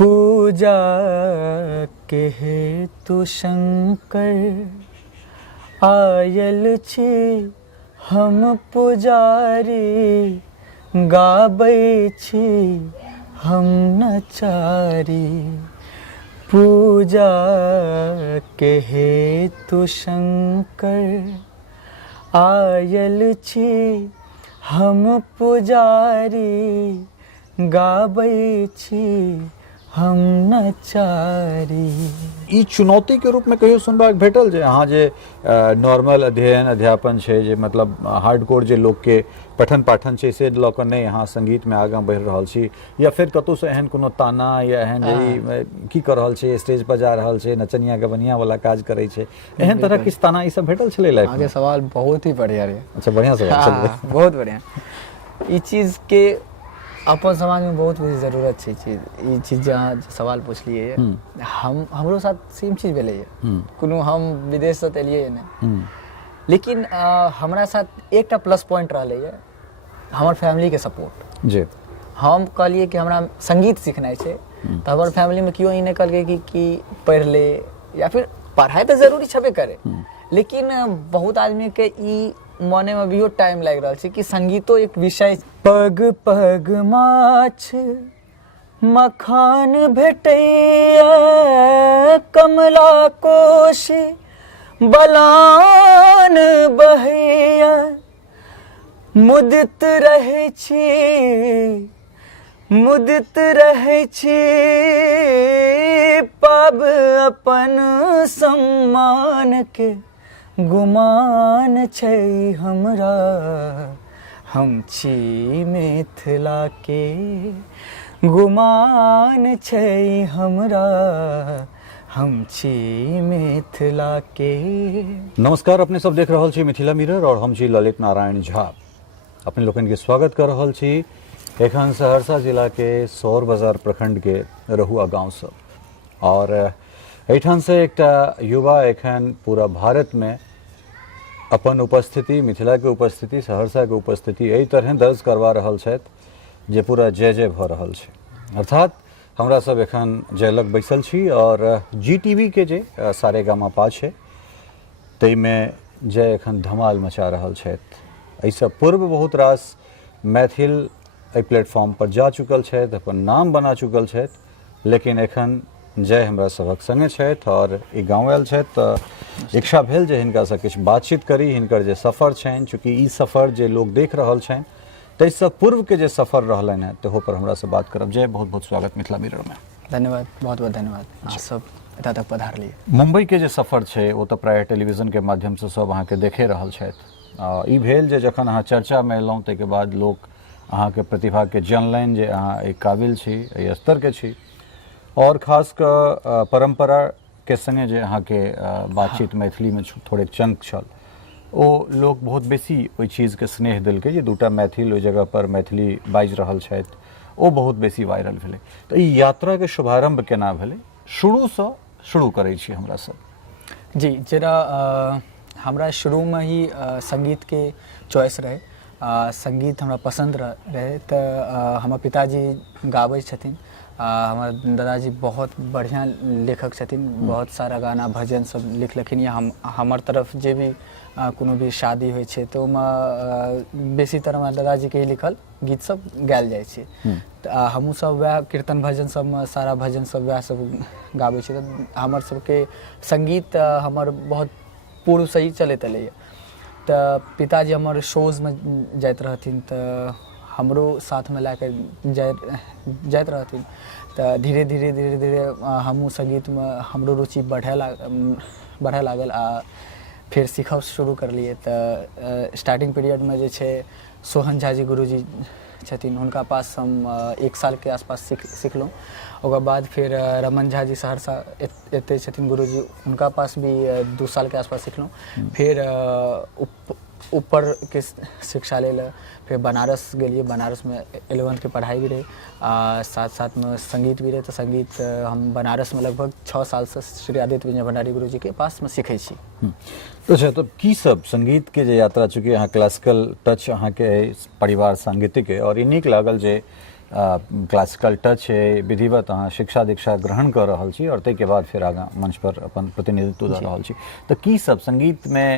पूजा के हेतु शंकर आयल छी हम पुजारी, गाबै छी हम नचारी। पूजा के हेतु शंकर आयल छी हम पुजारी, गाबै छी हम नचारी। ई चुनौती के रूप में कहियो सुनबाक भेटल जे अहाँ जे नॉर्मल अध्ययन अध्यापन छै, जे मतलब हार्डकोर जे लोग के पठन पाठन छै से लऽ कऽ नहि अहाँ संगीत में आगाँ बढ़ि रहल छी, या फिर कतौ से एहन कोनो ताना या एहन जे की कर रहल छै, स्टेज पर जा रहल छै, नचनिया के बनिया वाला काज करे छै, एहन तरह किछु ताना ई सब भेटल छलै लाइफ में? आगे सवाल बहुत ही बढ़िया रहे। अच्छा, बढ़िया सवाल छलै। बहुत बढ़िया। ई चीज के अपन समाज में बहुत बेसी जरूरत छै। ई चीज जहाँ सवाल पूछलिए हमरो साथ सेम चीज भेलै है। कोनो हम विदेश से एलिए नहीं, लेकिन हमरा साथ एकटा प्लस पॉइंट रहलै है, हमर फैमिली के सपोर्ट। जी, हम कहलिए कि हमरा संगीत सीखनाइ छै, तो हमर फैमिली में कियो ई नहीं कहलकै कि पढ़ ले, या फिर पढ़ाई तो जरूरी छबे करे, लेकिन बहुत आदमी के ई माने में भी टाइम लग रहा है कि संगीतो एक विषय। पग पग माछ मखान भेटैया, कमला कोशी बलान बहैया। मुदित रहै छी पाब अपन सम्मान के, गुमान छै हमरा हम छी मिथिला के, गुमान छै हमरा हम छी मिथिला के। नमस्कार, अपने सब देख रहल छी मिथिला मिरर और हम छी ललित नारायण झा। अपने लोगन के स्वागत कर रहल छी एखन सहरसा जिला के सौर बाजार प्रखंड के रहुआ गांव से। और एठान से एकटा युवा एखन पूरा भारत में अपन उपस्थिति, मिथिला के उपस्थिति, सहरसा के उपस्थिति एहि तरह दर्ज करवा रहल छथि जे पूरा जय जय भ रहल छै। अर्थात हमरा सब एखन जयलग बैसल छी और GTV के जे सारेगामापा छै तै में जय एखन धमाल मचा रहल छथि। एहिसँ पूर्व बहुत रास मैथिल एहि प्लेटफॉर्म पर जा चुकल छथि, अपन नाम बना चुकल छथि, लेकिन एखन जय हमरा सबक संगे छथि और ई गाँव आयल छथि तऽ इच्छा भेल जे हिनका से किछु बातचीत करी। हिनकर जे सफर छनि, चूँकि ई सफर जे लोग देख रहल छनि ताहिसँ पूर्व के जे सफर रहलनि हैं तहो पर हमरा से बात करब। जय, बहुत बहुत स्वागत मिथिला मिरर में। धन्यवाद, बहुत बहुत धन्यवाद अहाँ सब एतऽ तक पधारलिए। मुंबई के जे सफर छै ओ तऽ प्राय टेलीविजन के माध्यम से सब अहाँके देखे रहल छथि। ई भेल जे जखन अहाँ चर्चा में एलहुँ ताहिके बाद लोग अहाँके प्रतिभा के जानलनि जे अहाँ एक काबिल छी, एहि स्तर के छी, और खास कऽ परंपरा के संगे जे अहाँके बातचीत मैथिली में थोड़े चंक छल, ओ लोग बहुत बेसी ओहि चीज के स्नेह देलकै जे दूटा मैथिल ओहि जगह पर मैथिली बाजि रहल छथि, ओ बहुत बेसी वायरल भेलै। तऽ ई यात्रा के शुभारंभ केना भेलै, शुरू करै छी हमरा सब। जी, जेना हमरा शुरू में ही संगीत के चॉइस रहे, संगीत हमरा पसंद रहे, तऽ हमर पिताजी गाबै छथिन, हमर दादाजी बहुत बढ़िया लेखक छथिन, बहुत सारा गाना भजन सब लिखलखिन। या हमर तरफ जे भी कोनो भी शादी होइ छै तऽ ओहिमे बेसी तर हमर दादाजी के ही लिखल गीत सब गायल जाइ छै। तऽ हमहूँ सब वएह कीर्तन भजन सबमे सारा भजन सब वएह सब गाबै छी। तऽ हमर सबके संगीत हमर बहुत पूर्व से ही चलैत एलैए। तऽ पिताजी हमर शोज में जाइत रहथिन तऽ हमरो साथ में लए जाइत रहथिन। तऽ धीरे धीरे हमहूँ संगीत में हमरो रुचि बढ़े लागल आ फिर सीखब शुरू करलिए। तऽ स्टार्टिंग पीरियड में जे छै सोहन झा जी गुरुजी छथिन, हुनका पास हम 1 साल के आसपास सीखलहुँ। ओकर बाद फिर रमन झा जी सहरसा एते छथिन गुरुजी, उनका पास भी 2 साल के आसपास सीखलहुँ। फिर ऊपर के शिक्षा ले फिर बनारस गेलिए, बनारस में 11th के पढ़ाई भी रही, साथ साथ में संगीत भी रहे। तो संगीत हम बनारस में लगभग 6 साल से श्री आदित्य विजय भंडारी गुरुजी के पास में सीखे छी। अच्छा, तो की सब संगीत के जे यात्रा, चूँकि अहाँ क्लासिकल टच अहाँ के परिवार सांगीतिक है और ई नीक लागल जे क्लासिकल टच है, विधिवत अहाँ शिक्षा दीक्षा ग्रहण कर रहल छी और ताहिके बाद फिर आगाँ मंच पर अपन प्रतिनिधित्व दऽ रहल छी। तऽ की सब संगीत में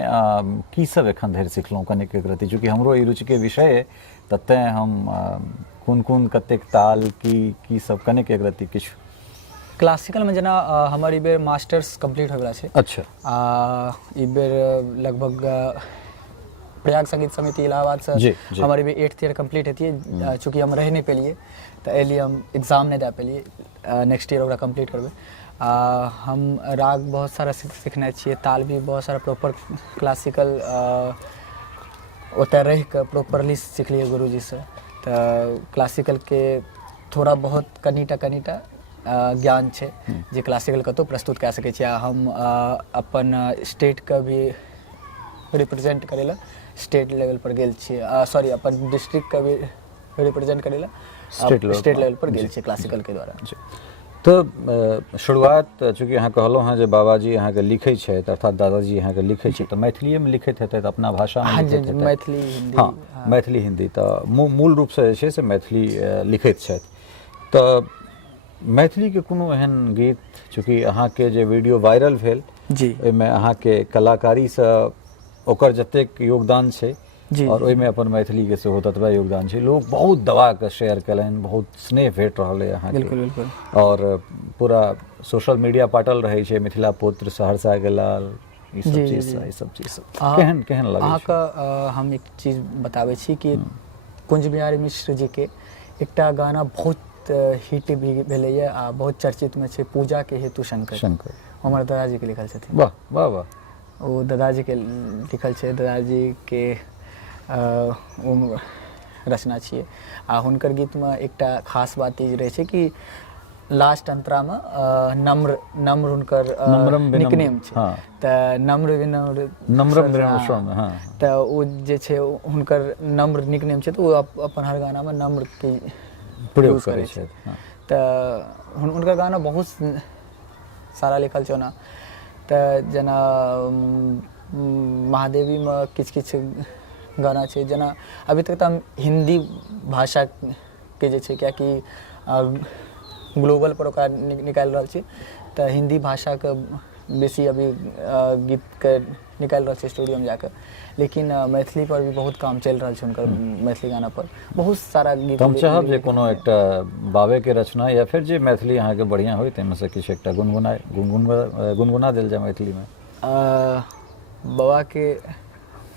की सब एखन धरि सिखलहुँ कनिक एक रति, चूँकि हमरो ई रुचि के विषय है, तऽ तेँ हम कोन कतेक ताल की सब कनिक एक रति किछु। क्लासिकल में जना हमर ई बेर मास्टर्स कंप्लीट हो गया छै। अच्छा। ई बेर लगभग प्रयाग संगीत समिति इलाहाबाद से जी, जी। हमारी भी 8th ईयर कंप्लीट होती है। चूँकि हम रह नहीं पेलिए तो एलिए हम एग्जाम नहीं दे पेलिए, नेक्स्ट ईयर ओकरा कंप्लीट करबे। हम राग बहुत सारा सीखने छिए, ताल भी बहुत सारा प्रॉपर क्लासिकल ओतऽ रह के प्रॉपरली सीखलिए गुरुजी से। तो क्लासिकल के थोड़ा बहुत कनिटा ज्ञान छै जे क्लासिकल कतौ प्रस्तुत कऽ सकै छी। हम अपन स्टेट के भी रिप्रेजेंट करेला स्टेट लेवल पर गेल छी, सॉरी अपन डिस्ट्रिक्ट के भी रिप्रेजेंट करेला स्टेट लेवल पर गेल छी क्लासिकल के द्वारा। तो शुरुआत चूँकि अहाँ कहलहुँ हैं जे बाबाजी अहाँके लिखै छथि अर्थात दादाजी अहाँके लिखै छथि, तऽ मैथिलीएमे लिखैत हेतै तऽ अपना भाषामे लिखैत हेतै? मैथिली हिंदी। हाँ, मैथिली हिंदी तऽ मूल रूपसँ जे छै से मैथिली लिखैत छथि। तऽ मैथिलीके कोनो एहन गीत, चूँकि अहाँके जे वीडियो वायरल भेल जी, ओहिमे अहाँके कलाकारीसँ ओकर जतेक योगदान छै जी, और ओहिमे अपन मैथिली के सेहो ततबा योगदान छै। लोग बहुत दबा के शेयर कयलनि, बहुत स्नेह भेट रहल है अहाँके। बिल्कुल बिल्कुल। और पूरा सोशल मीडिया पाटल रहै छै मिथिला पुत्र सहरसा के लाल, ई सब चीज केहन लागै छै? अहाँके हम एक चीज बताबै छी कि कुंज बिहारी मिश्र जी के एकटा गाना बहुत हिट भी भेलैए आ बहुत चर्चित में छै, पूजा के हेतु शंकर। हमर दादाजी के लिखल छथिन। वाह वाह वाह। ओ दादाजी के लिखल छै, दादाजी के रचना छिए। आ हुनकर गीत में एकटा खास बात ई रहै छै कि लास्ट अंतरा में नम्र हुनकर निकनेम छै। तऽ नम्र विनम्र, हाँ, तऽ ओ जे छै हुनकर नम्र निकनेम छै, तऽ ओ अपन हर गाना में नम्र के प्रयोग करै छै। तऽ हुनकर गाना बहुत सारा लिखल छै ओना। तऽ जना महादेवी में किछु गाना छै, जना अभी तक तऽ हम हिंदी भाषा के जे छै, कियाकि ग्लोबल पर ओकरा निकालि रहल छी, तऽ हिंदी भाषा के बेसी अभी गीत के निकालि रहल छै स्टूडियो में जाकर। लेकिन मैथिली पर भी बहुत काम चलि रहल छै हुनकर मैथिली गाना पर, बहुत सारा गीत। हम चाहब जे कोनो एकटा बाबे के रचना या फिर जे मैथिली अहाँके बढ़िया होय ताहिमे से किछु एकटा गुनगुना देल जाय मैथिली में। बाबा के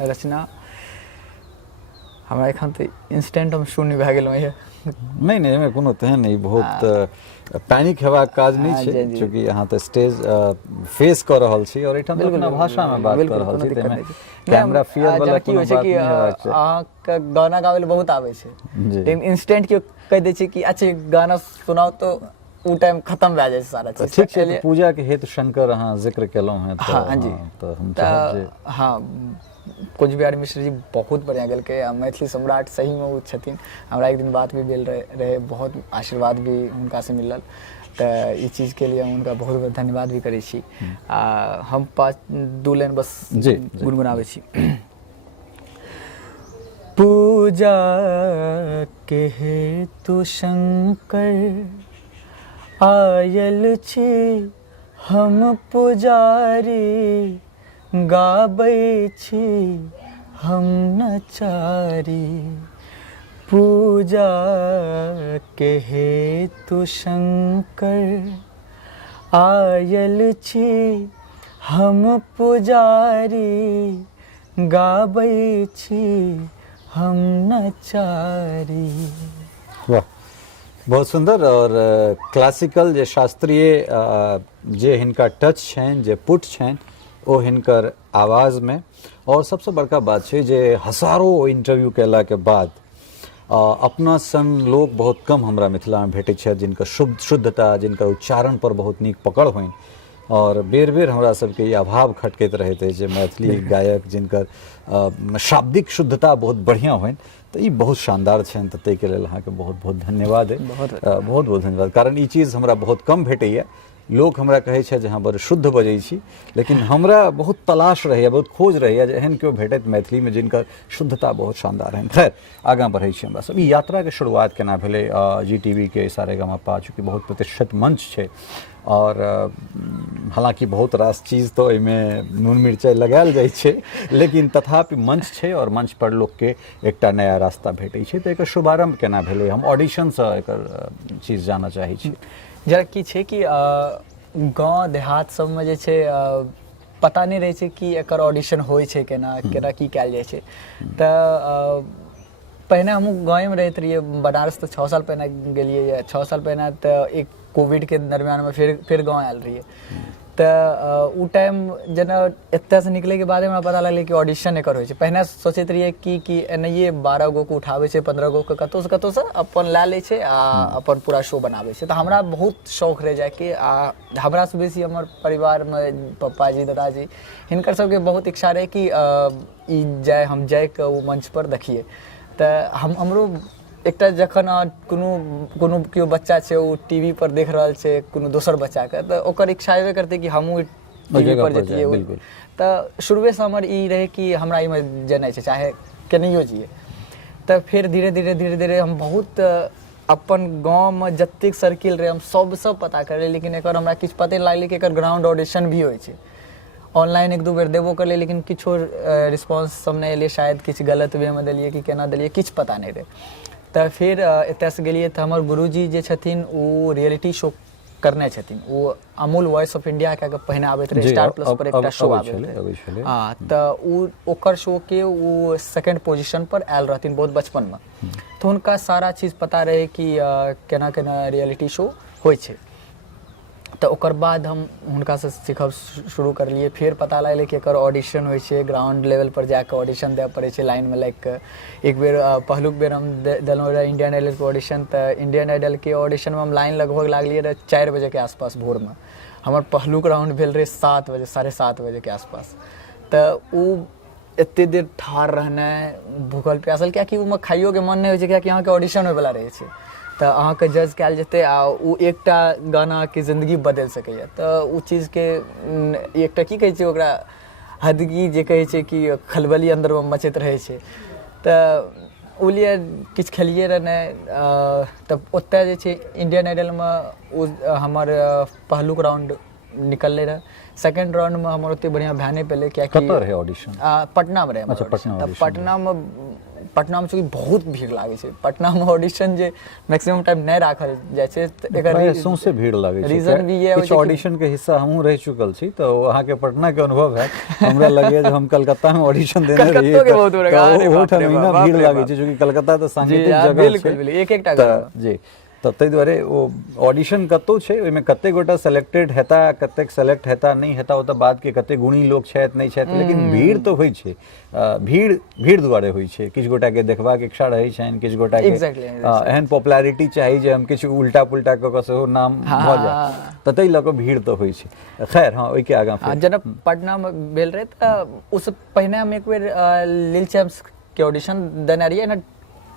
रचना हमरा एखन तऽ इंस्टेंट हम शून्य भए गेलहुँ है। नहीं एहिमे कोनो तेहन नहीं, बहुत पैनिक हेबाक काज नहीं छै, चूँकि अहाँ तऽ स्टेज फेस कऽ रहल छी और एहिठाम अपना भाषा में बात कऽ रहल छी, ताहिमे कैमरा फियर वाला कोनो बात नहीं हेबाक छै। अहाँके गाना गाबै लेल बहुत आबै छै, लेकिन इंस्टेंट केओ कहि दै छै कि अच्छा गाना सुनाओ, तो उ टाइम खत्म भए जाइ छै सारा चीज। ठीक छै, पूजा के हेतु शंकर अहाँ जिक्र केलहुँ हैं, हाँ जी, तऽ हम चाहब जे हाँ कुंज बिहारी मिश्र जी बहुत बढ़िया गेलकै, मैथिली सम्राट सही में वो छथिन। हमरा एक दिन बात भी भेल रहे, बहुत आशीर्वाद भी हुनका से मिलल, तऽ ई चीज के लिए हम हुनका बहुत बहुत धन्यवाद भी करै छी। हम 2 लाइन बस गुनगुनाबै छी। पूजा के हेतु शंकर आयल छी हम पुजारी, गाबै छी हम नचारी। पूजा के हेतु शंकर आयल छी हम पुजारी, गाबै छी हम नचारी। वाह, बहुत सुंदर। और क्लासिकल जे शास्त्रीय जे हिनका टच छनि, जे पुट छनि, ओ हिनकर आवाज में। और सबसे बड़का बात छै जे हजारों इंटरव्यू केला के बाद अपना सन लोग बहुत कम हमरा मिथिला में भेटै छै जिनकर शुद्धता, जिनकर उच्चारण पर बहुत नीक पकड़ होइन। और बेर बेर हमरा सबके ई अभाव खटकैत रहैत अछि जे मैथिली गायक जिनकर शाब्दिक शुद्धता बहुत बढ़िया होइन, तऽ ई बहुत शानदार छनि। तऽ ताहिके लेल अहाँके बहुत बहुत धन्यवाद है, बहुत बहुत धन्यवाद। कारण ई चीज हमरा बहुत कम भेटैए लोग हमरा कहै छै जे हाँ बड़ शुद्ध बजै छी, लेकिन हमरा बहुत तलाश रहैए, बहुत खोज रहैए जे एहन केओ भेटैत मैथिलीमे जिनकर शुद्धता बहुत शानदार रहनि। खैर आगाँ बढ़ै छी हमरा सब। ई यात्राके शुरुआत केना भेलै? GTV के सारेगामापा चूँकि बहुत प्रतिष्ठित मंच छै और हालांकि बहुत रास चीज़ तो एहिमे नून मिर्चाई लगायल जाइ छै, लेकिन तथापि मंच छै और मंच पर लोकके एकटा नया रास्ता भेटै छै। तऽ एकर शुभारंभ केना भेलै? हम ऑडिशनसँ एकर चीज जानऽ चाहै छी। जरा की छै कि गाँव देहात सबमे जे छै पता नहीं रहे छै कि एकर ऑडिशन होइ छै केना केना की कयल जाइ छै। तऽ पहिने हमहूँ गाँवेमे रहैत रहियै, बनारस तऽ 6 साल पहिने गेलियै। 6 साल पहिने तऽ एक कोविड के दरमियान में फिर गाँव आयल रहियै। तऽ उ टाइम जेना एतयसँ निकलैके बाद हमरा पता लगलै कि ऑडिशन एकर होइ छै। पहिने सोचैत रहियै कि एनाहिए 12 गो के उठाबै छै, 15 गो के कतहुसँ अपन लए लै छै आ अपन पूरा शो बनाबै छै। तऽ हमरा बहुत शौक रहि जायके, आ हमरासँ बेसी हमर परिवारमे पप्पाजी दादाजी हिनकर सबके बहुत इच्छा रहै कि हम जाइके ओ मंच पर देखिए। तऽ हमरो एकटा जखन कोनो केओ बच्चा छै ओ टीवी पर देख रहल छै कोनो दोसर बच्चाके, तऽ ओकर इच्छा हेबे करतै कि हमहूँ टीवी पर जैतियै। तऽ शुरुएसँ हमर ई रहै कि हमरा एहिमे जेनाइ छै, चाहे केनाहियो जियै। तऽ फिर धीरे धीरे हम बहुत अपन गाँवमे जतेक सर्किल रहै हम सबसँ पता करलियै, लेकिन एकर हमरा किछु पते नहि लागलै कि एकर ग्राउंड ऑडिशन भी होइ छै। ऑनलाइन 1-2 बेर देबो करलियै, लेकिन किछो रिस्पॉन्स सब नहि एलियै। शायद किछु गलत वेमे देलियै कि केना देलियै, किछु पता नहीं रहे। तऽ फिर एतयसँ गेलियै तऽ हमर गुरुजी जे छथिन ओ रियलिटी शो करने छथिन। ओ अमूल वॉइस ऑफ इंडिया के पहिने आबैत रहे, स्टार प्लस पर एकटा शो आबैत रहे। हाँ, तऽ ओकर शो के वो 2nd पोजीशन पर आयल रहथिन बहुत बचपन में। तो उनका सारा चीज पता रहे कि केना केना रियलिटी शो होइ छै। तऽ ओकर बाद हम हुनकासँ सीखब शुरू करलियै। फिर पता लागलै कि एकर ऑडिशन होइ छै, ग्राउंड लेवल पर जाके ऑडिशन देऽ पड़ै छै लाइनमे लागि कऽ। एक बेर पहिलुक बेर हम देलहुँ रहे इंडियन आइडल के ऑडिशन। तऽ इंडियन आइडल के ऑडिशनमे हम लाइन लगभग लागलियै रहे 4 बजे के आसपास भोरमे। हमर पहिलुक राउंड भेल रहे 7 बजे, 7:30 बजे के आसपास। तऽ ओ एते देर ठाढ़ रहनाइ, भूखल प्यासल, कियाकि ओहिमे खाइयोके मन नहि होइ छै, कियाकि अहाँके ऑडिशन होयवला रहै छै। तऽ अहाँके जज कयल जेतै आ ओ एकटा गानाके जिंदगी बदलि सकैए। तऽ ओ चीजके एकटा की कहै छै ओकरा, हदगी जे कहै छै कि खलबली अन्दरमे मचैत रहै छै। तऽ ओ लिए किछु खेलियै रह नहि। तब ओतय जे छै इंडियन आइडलमे ओ हमर पहिलुक राउंड निकललै रहे। 2nd राउंडमे हमर ओते बढ़िया भए नहि पेलै, कियाकि कतऽ रहै ऑडिशन? पटनामे रहै। अच्छा, पटनामे चूँकि बहुत भीड़ लागै छै। पटनामे ऑडिशन जे मैक्सिमम टाइम नहीं राखल जाइ छै, तऽ एकर सौंसे भीड़ लागै छै। रीजन भी ये किछु ऑडिशन के हिस्सा हमहूँ रहि चुकल छी, तऽ अहाँके पटना के अनुभव है। हमरा लगैए जे हम कलकत्ता में ऑडिशन देने रहियै, ओहिठाम भीड़ लागै छै, चूँकि कलकत्ता तऽ सांगीतिक जगह छै। एक जी, तऽ ताहि दुआरे ओ ऑडिशन कतौ छै, ओहिमे कते गोटा सेलेक्टेड हेता, कतेक सेलेक्ट हेता नहीं हेता, ओ तऽ बात के कते गुणी लोक छथि नहीं छथि, लेकिन भीड़ तो होइ छै। भीड़ दुआरे होइ छै। किछु गोटा के देखबाक इच्छा रहै छनि, किछु गोटा के एहन पॉपुलैरिटी चाही जे हम किछु उल्टा पुल्टा कऽ सेहो नाम भऽ जाय, तऽ ताहि लऽ कऽ भीड़ तऽ होइ छै। खैर हाँ, ओहिके आगाँ जेना पटनामे भेल रहै तऽ उससे पहिने हम एक बेर लिल चैम्प्स के ऑडिशन देने रहियै ना,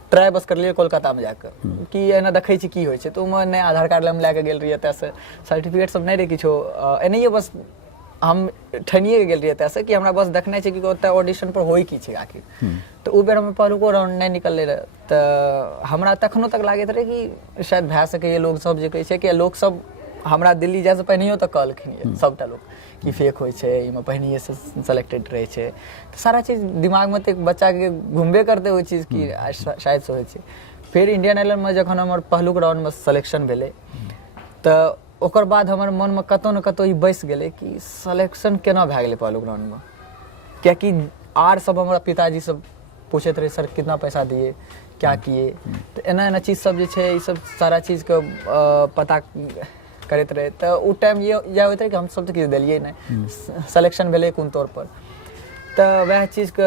ट्राई बस करलियै कोलकातामे जाकर कि एना देखै छी की होइ छै। तऽ ओहिमे नहि आधार कार्ड हम लए कऽ गेल रहियै, एतयसँ सर्टिफिकेट सब नहीं रहे किछो, एनाहिए बस हम ठनिए गेल रहियै एतयसँ कि हमरा बस देखनाइ छै कि ओतय ऑडिशन पर होइ की छै आखिर। तऽ ओ बेर हम पहिलुको राउंड नहीं निकललै रहे। तऽ हमरा तखनो तक लागैत रहे कि शायद भए सकैए। लोग सब जे कहै छै कि लोग सब हमरा दिल्ली जायसँ पहिनहियो तक कहलखिन सबटा लोग कि फेक होइ छै, एहिमे पहिनहिए से सेलेक्टेड रहै छै। तऽ सारा चीज दिमागमे तऽ एक बच्चाके घुमबे करतै ओहि चीज कि शायद से होइ छै। फिर इंडियन आइडलमे जखन हमर पहिलुक राउंडमे सिलेक्शन भेलै, तऽ ओकर बाद हमर मनमे कतौ न कतौ ई बैस गेलै कि सिलेक्शन केना भए गेलै पहिलुक राउंडमे। कियाकि आर सब हमरा पिताजी सब पूछैत रहे, सर कितना पैसा दिए, क्या किए। तऽ एना चीज सब जे छै, ई सब सारा चीजके पता करैत रहे। तऽ ओ टाइम ये होइत रहे कि हमसब तऽ किछु देलियै नहि, सिलेक्शन भेलै कोन तौर पर। तऽ वएह चीजके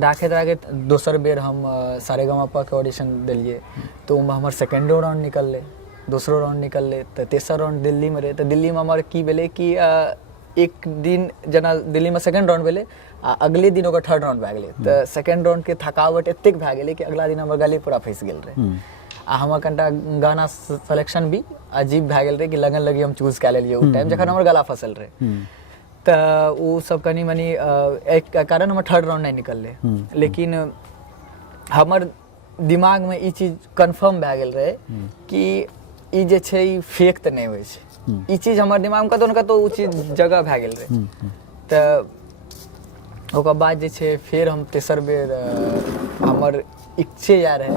राखैत दोसर बेर हम सारेगामापा के ऑडिशन देलियै। तऽ ओहिमे हमर 2nd राउंड निकललै, दोसरो राउंड निकललै, तऽ तेसर राउंड दिल्लीमे रहै। तऽ दिल्लीमे हमर की भेलै कि एक दिन जेना दिल्लीमे 2nd राउंड भेलै आ अगले दिन ओकर 3rd राउंड भए गेलै। तऽ 2nd राउंडके थकावट एतेक भए गेलै कि अगला दिन हमर गले पूरा फँसि गेल रहै। आ हमर कनिटा गाना सिलेक्शन भी अजीब भए गेल रहे कि लगन लगी हम चूज कए लेलियै ओ टाइम जखन हमर गला फसल रहे। तऽ ओ सब कनी मनी एक कारण हमर थर्ड राउंड नहीं निकललै, लेकिन हमर दिमाग में ई चीज कन्फर्म भए गेल रहे कि ई जे छै ई फेक तऽ नहीं होइ छै। ई चीज हमर दिमाग में कतौ न कतौ ओ चीज जगह भए गेल रहे। तऽ ओकर बाद जे छै फेर हम तेसर बेर हमर इच्छे इएह रहे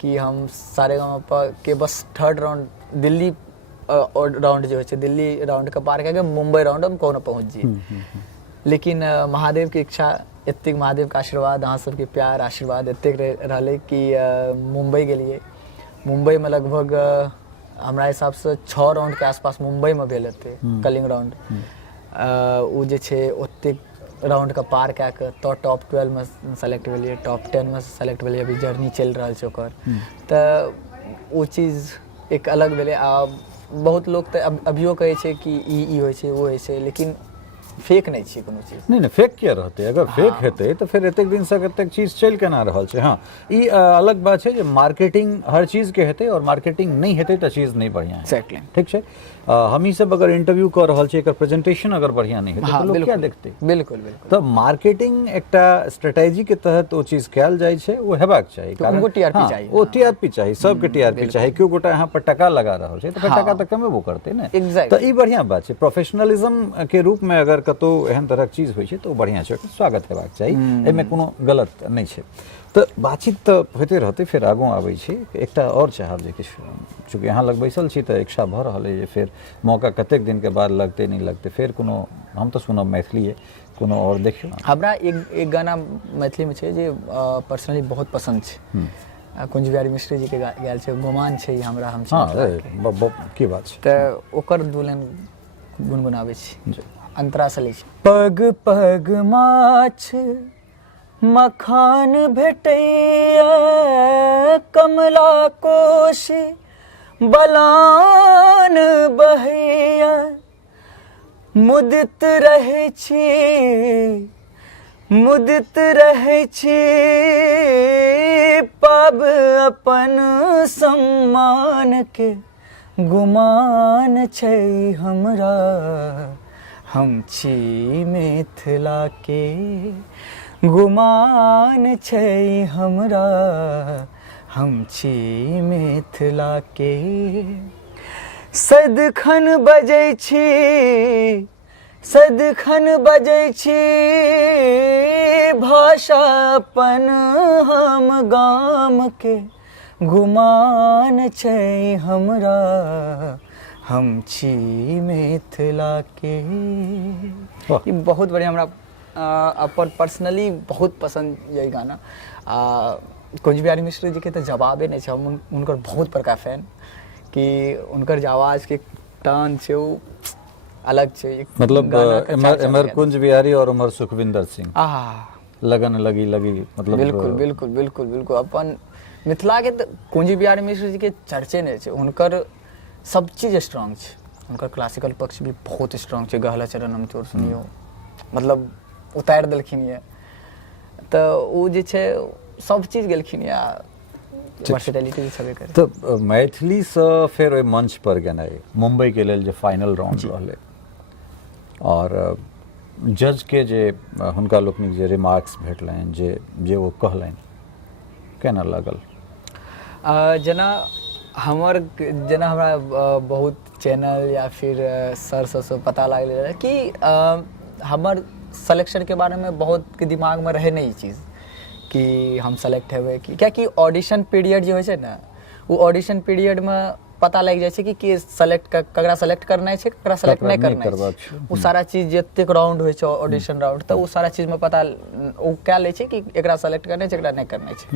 कि हम सारेगामा के बस थर्ड राउंड दिल्ली राउंड जो है दिल्ली राउंड के पार करके मुंबई राउंड हम कोनो पहुंच जाइए। लेकिन महादेव की इच्छा एतेक, महादेव के आशीर्वाद, अहाँ सबके प्यार आशीर्वाद एतेक रहले कि मुंबई गेलिए। मुंबई में लगभग हमरा हिसाब से 6 राउंड के आसपास मुंबई में भेल हेतै कलिंग राउंड। ओ जे छै ओतेक राउंड के पार कए के तो टॉप 12 में सेलेक्ट भेलिए, टॉप 10 में सेलेक्ट भेलिए। अभी जर्नी चल रहा है ओकर। तऽ ओ चीज एक अलग भेलै। आ बहुत लोग तऽ अभियो कहै छै कि ई होइ छै वो होइ छै, लेकिन फेक नहीं छै कोनो चीज। नहीं फेक किया रहते, अगर फेक हेतै तो फिर एतेक दिन से एतेक चीज चल केना रहल छै। हाँ ई अलग बात छै जे मार्केटिंग हर चीज के हेतै और मार्केटिंग नहीं हेतै तो चीज नहीं बढ़िया है। एक्जैक्टली ठीक छै। हम ही सब अगर इंटरव्यू कर रहल छी, एकर प्रेजेंटेशन अगर बढ़िया नहीं हेतै तो लोग क्या देखतै? बिल्कुल बिल्कुल। तो मार्केटिंग एकटा स्ट्रेटेजी के तहत ओ चीज कैल जाइ छै, वो हेबाक चाही। कारण उनको टीआरपी चाहिए। ओ टीआरपी चाहिए, सबके टीआरपी चाहिए। केओ गोटा यहाँ पर टका लगा रहल छै तो फिर टका तो कमेबो करतै ने। Exactly। तो ई बढ़िया बात छै। प्रोफेशनलिज्म के रूप में अगर कतौ एहन तरह चीज होइ छै तो बढ़िया छै, स्वागत हेबाक चाही। एहिमे कोनो गलत नहीं छै। तो बातचीत तो होते रहते, फिर आगू आबै छी। एकटा और चाहब जे किछु, चूँकि यहाँ लग बैसल छी तो इच्छा भऽ रहल है जे फिर मौका कतेक दिन के बाद लगते नहीं लगते, फिर कोनो हम तो सुनब मैथिली कोनो और देखियो। हमरा एक गाना मैथिली में छै जे पर्सनली बहुत पसंद छै। कुंज बिहारी मिश्र जी के गायल छै, गुमान छै हमरा हम छी। हाँ की बात छै। तऽ ओकर दू लाइन गुनगुनाबै छी, अंतरा से लै छी। पग पग माछ मखान भेटैया, कमला कोशी बलान बहैया। मुदित रहै छी पाब अपन सम्मान के, गुमान छै हमरा हम छी मिथिला के। गुमान छै हमरा हम छी मिथिला के। सदखन बजै छी भाषा अपन हम गाम के। गुमान छै हमरा हम छी मिथिला के। ये बहुत बढ़िया, हमरा अपन पर्सनली बहुत पसंद यही गाना। कुंज बिहारी मिश्र जी के तो जवाबे नहीं छै। हम उनकर बहुत बड़का फैन कि उनकर जे आवाज के टर्न छै वो अलग छै। मतलब एमर कुंज बिहारी और उमर सुखविंदर सिंह, लगन लगी मतलब बिल्कुल बिल्कुल बिल्कुल बिल्कुल। अपन मिथिला के कुंज बिहारी मिश्र जी के चर्चे नहीं छै। उनकर सब चीज स्ट्रांग छै। उनकर क्लासिकल पक्ष भी बहुत स्ट्रांग छै। गहला चरणम चोर सुनियो मतलब उतार देलखिन ये। तो वो जे छै सब चीज गेलखिन या वर्सेटिलिटी भी छबे करे। तो मैथिली से फिर ओइ मंच पर गेनाइ, मुंबई के लेल जे फाइनल राउंड रहले और जज के जे हुनका लोकनिक जे रिमार्क्स भेटलनि, जे वो कहलनि, केना लागल? जेना हमरा बहुत चैनल या फिर सर से पता लागले रहे कि हमर सिलेक्शन के बारे में बहुत के दिमाग में रहे नहीं चीज़ कि हम सेलेक्ट हेबै कि, क्या कि ऑडिशन पीरियड जे होइ छै ना, वो ऑडिशन पीरियड में पता लग जाए छै कि सेलेक्ट ककरा सेलेक्ट करना छै, ककरा सेलेक्ट नहीं करना छै। वो सारा चीज जतेक राउंड होइ छै ऑडिशन राउंड, तो वो सारा चीज में पता वो क्या ले छै कि एकरा सेलेक्ट करना छै, एकरा नहीं करना छै।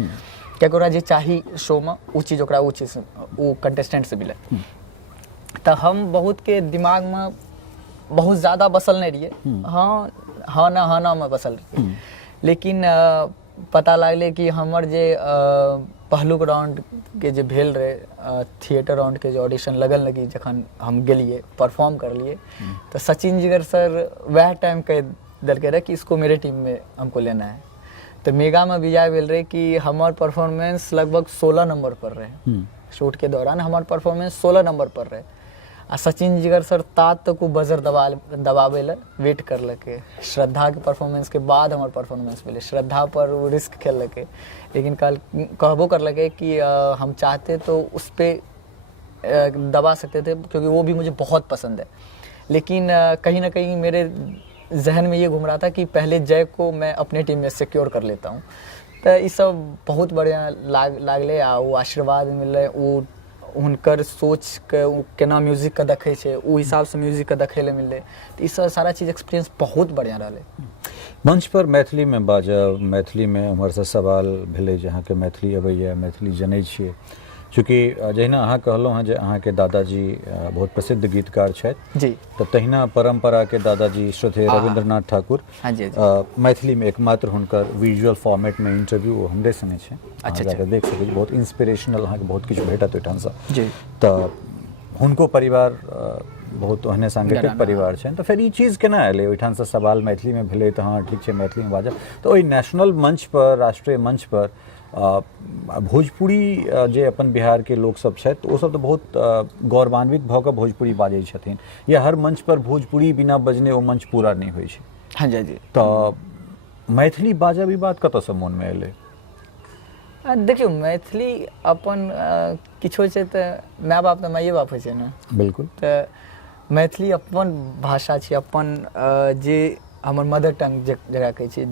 क्या ओकरा जे चाही शो में वो चीज ओकरा वो चीज वो कंटेस्टेंट से मिले। तो हम बहुत के दिमाग में बहुत ज़्यादा बसल नहीं रहिए। हाँ ना में बसल रहिए। लेकिन पता लागले कि हमर जे पहलुक राउंड के जे भेल रहे थिएटर राउंड के जो ऑडिशन लगन लगी, जखन हम गेलिए परफॉर्म करलिए, तो सचिन जिगर सर वह टाइम कह दिलके रहे कि इसको मेरे टीम में हमको लेना है। तो मेगा में विजय भेल रहे कि हमार परफॉर्मेंस लगभग 16 नंबर पर रहे। शूट के दौरान हमार परफॉर्मेंस 16 नंबर पर रहे आ सचिन जिगर सर तात तक वो बजर दबावे ला वेट कर लके। श्रद्धा के परफॉर्मेंस के बाद हमार परफॉर्मेंस मिले, श्रद्धा पर वो रिस्क खेल लके, लेकिन कल कहबो कर लगे कि हम चाहते तो उस पर दबा सकते थे क्योंकि वो भी मुझे बहुत पसंद है। लेकिन कहीं ना कहीं मेरे जहन में ये घूम रहा था कि पहले जय को मैं अपने टीम में सिक्योर कर लेता हूँ। तो ये सब बहुत बढ़िया लागले आ वो आशीर्वाद मिले, वो हुनकर सोच के केना म्यूजिक का देखे छे वो हिसाब से म्यूजिक का देखे ले मिले। तो ई सब सारा चीज एक्सपीरियंस बहुत बढ़िया रहे। मंच पर मैथिली में बाजब, मैथिली में उम्हर से सवाल भेले जे अहाँके मैथिली अबैया, मैथिली जनै छियै, चूँकि जहिना अहाँ कहलहुँ हँ जे अहाँके दादाजी बहुत प्रसिद्ध गीतकार छथि जी, तऽ तहिना परंपरा के दादाजी श्रद्धेय रविंद्रनाथ ठाकुर हाँ जी, मैथिली में एकमात्र हुनकर विजुअल फॉर्मेट में इंटरव्यू हमरे संगे छै, अच्छा, जाके देख सकै छी, बहुत इंस्पिरेशनल अहाँके बहुत किछु भेटत ओहिठामसँ जी। तऽ हुनको परिवार बहुत ओहने सांगठिक परिवार छनि, तऽ फेर ई चीज केना एलै ओहिठामसँ सवाल मैथिली में भेलै तऽ हाँ ठीक छै मैथिली में बाजब, तऽ ओहि नेशनल मंच पर, राष्ट्रीय मंच पर भोजपुरी जे अपन बिहार के लोक सब छथि ओ सब तो बहुत गौरवान्वित भऽ कऽ भोजपुरी बाजै छथिन, या हर मंच पर भोजपुरी बिना बजने ओ मंच पूरा नहि होइ छै। हाँ जी, जी। तऽ मैथिली बाजब ई बात कतऽसँ मोन में एलै? देखियो मैथिली अपन किछो छै तऽ माय बाप तऽ माइए बाप होइ छै ने। बिल्कुल। तऽ मैथिली अपन भाषा छै, अपन जे हमर मदर टंग जकरा कहै छै,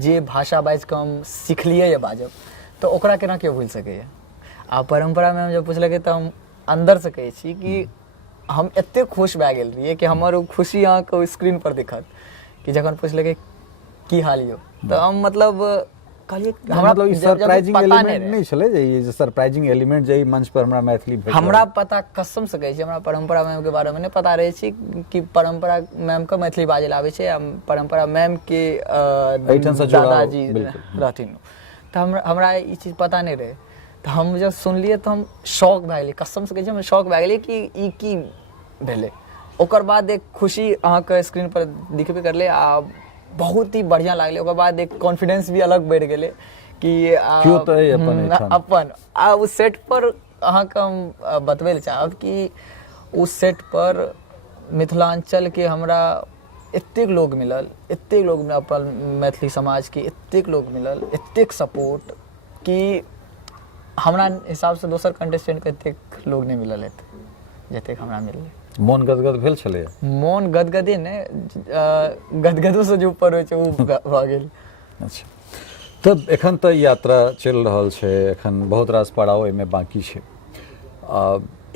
जे भाषा बाजि कऽ हम सिखलियै यऽ बाजब, तऽ ओकरा केना केओ भूलि सकैए। आ परम्परामे हम जब पुछलकै तऽ हम अन्दरसँ कहै छी कि हम एतेक खुश भए गेल रहियै कि हमर ओ खुशी अहाँके स्क्रीन पर दिखत कि जखन पुछलकै की हाल यौ, तऽ हम मतलब कहलिए मतलब ई सरप्राइजिंग एलिमेंट नहीं छले जे ये सरप्राइजिंग एलिमेंट जे मंच पर हमरा मैथिली भेट हमरा पता कसम से कहै छी, हमरा परंपरा मैम के बारे में नहीं पता रहे छी कि परंपरा मैम के मैथिली बाजे आवे छै, परंपरा मैम के दादाजी रहथिन, तो हमरा ई चीज पता नहीं रहे। तो हम जब सुनलिए तो हम शॉक भए गेलिए, कसम से कहै छी हम शॉक भए गेलिए कि ई की भेलै। ओकर बाद एक खुशी अहाँके स्क्रीन पर दिखबे करले आ बहुत ही बढ़िया लागले। ओकर बाद एक कॉन्फिडेंस भी अलग बढ़ गेले कि अपन उस सेट पर अहाँके हम बतबै लए चाहब कि उस सेट पर मिथिलांचल के हमरा एतेक लोग मिलल, एतेक लोग अपन मैथिली समाज के एतेक लोग मिलल, एतेक सपोर्ट कि हमरा हिसाब से दोसर कंटेस्टेंट के एतेक लोग नहीं मिलल हेतै जतेक हमरा मिललै। मोन गदगद भेल छलै? मोन गदगदे ने, गदगदो से जो ऊपर होइ छै ओ भऽ गेल। अच्छा, तब एखन तऽ यात्रा चलि रहल छै, एखन बहुत रास पड़ाव एहिमे बाकी छै,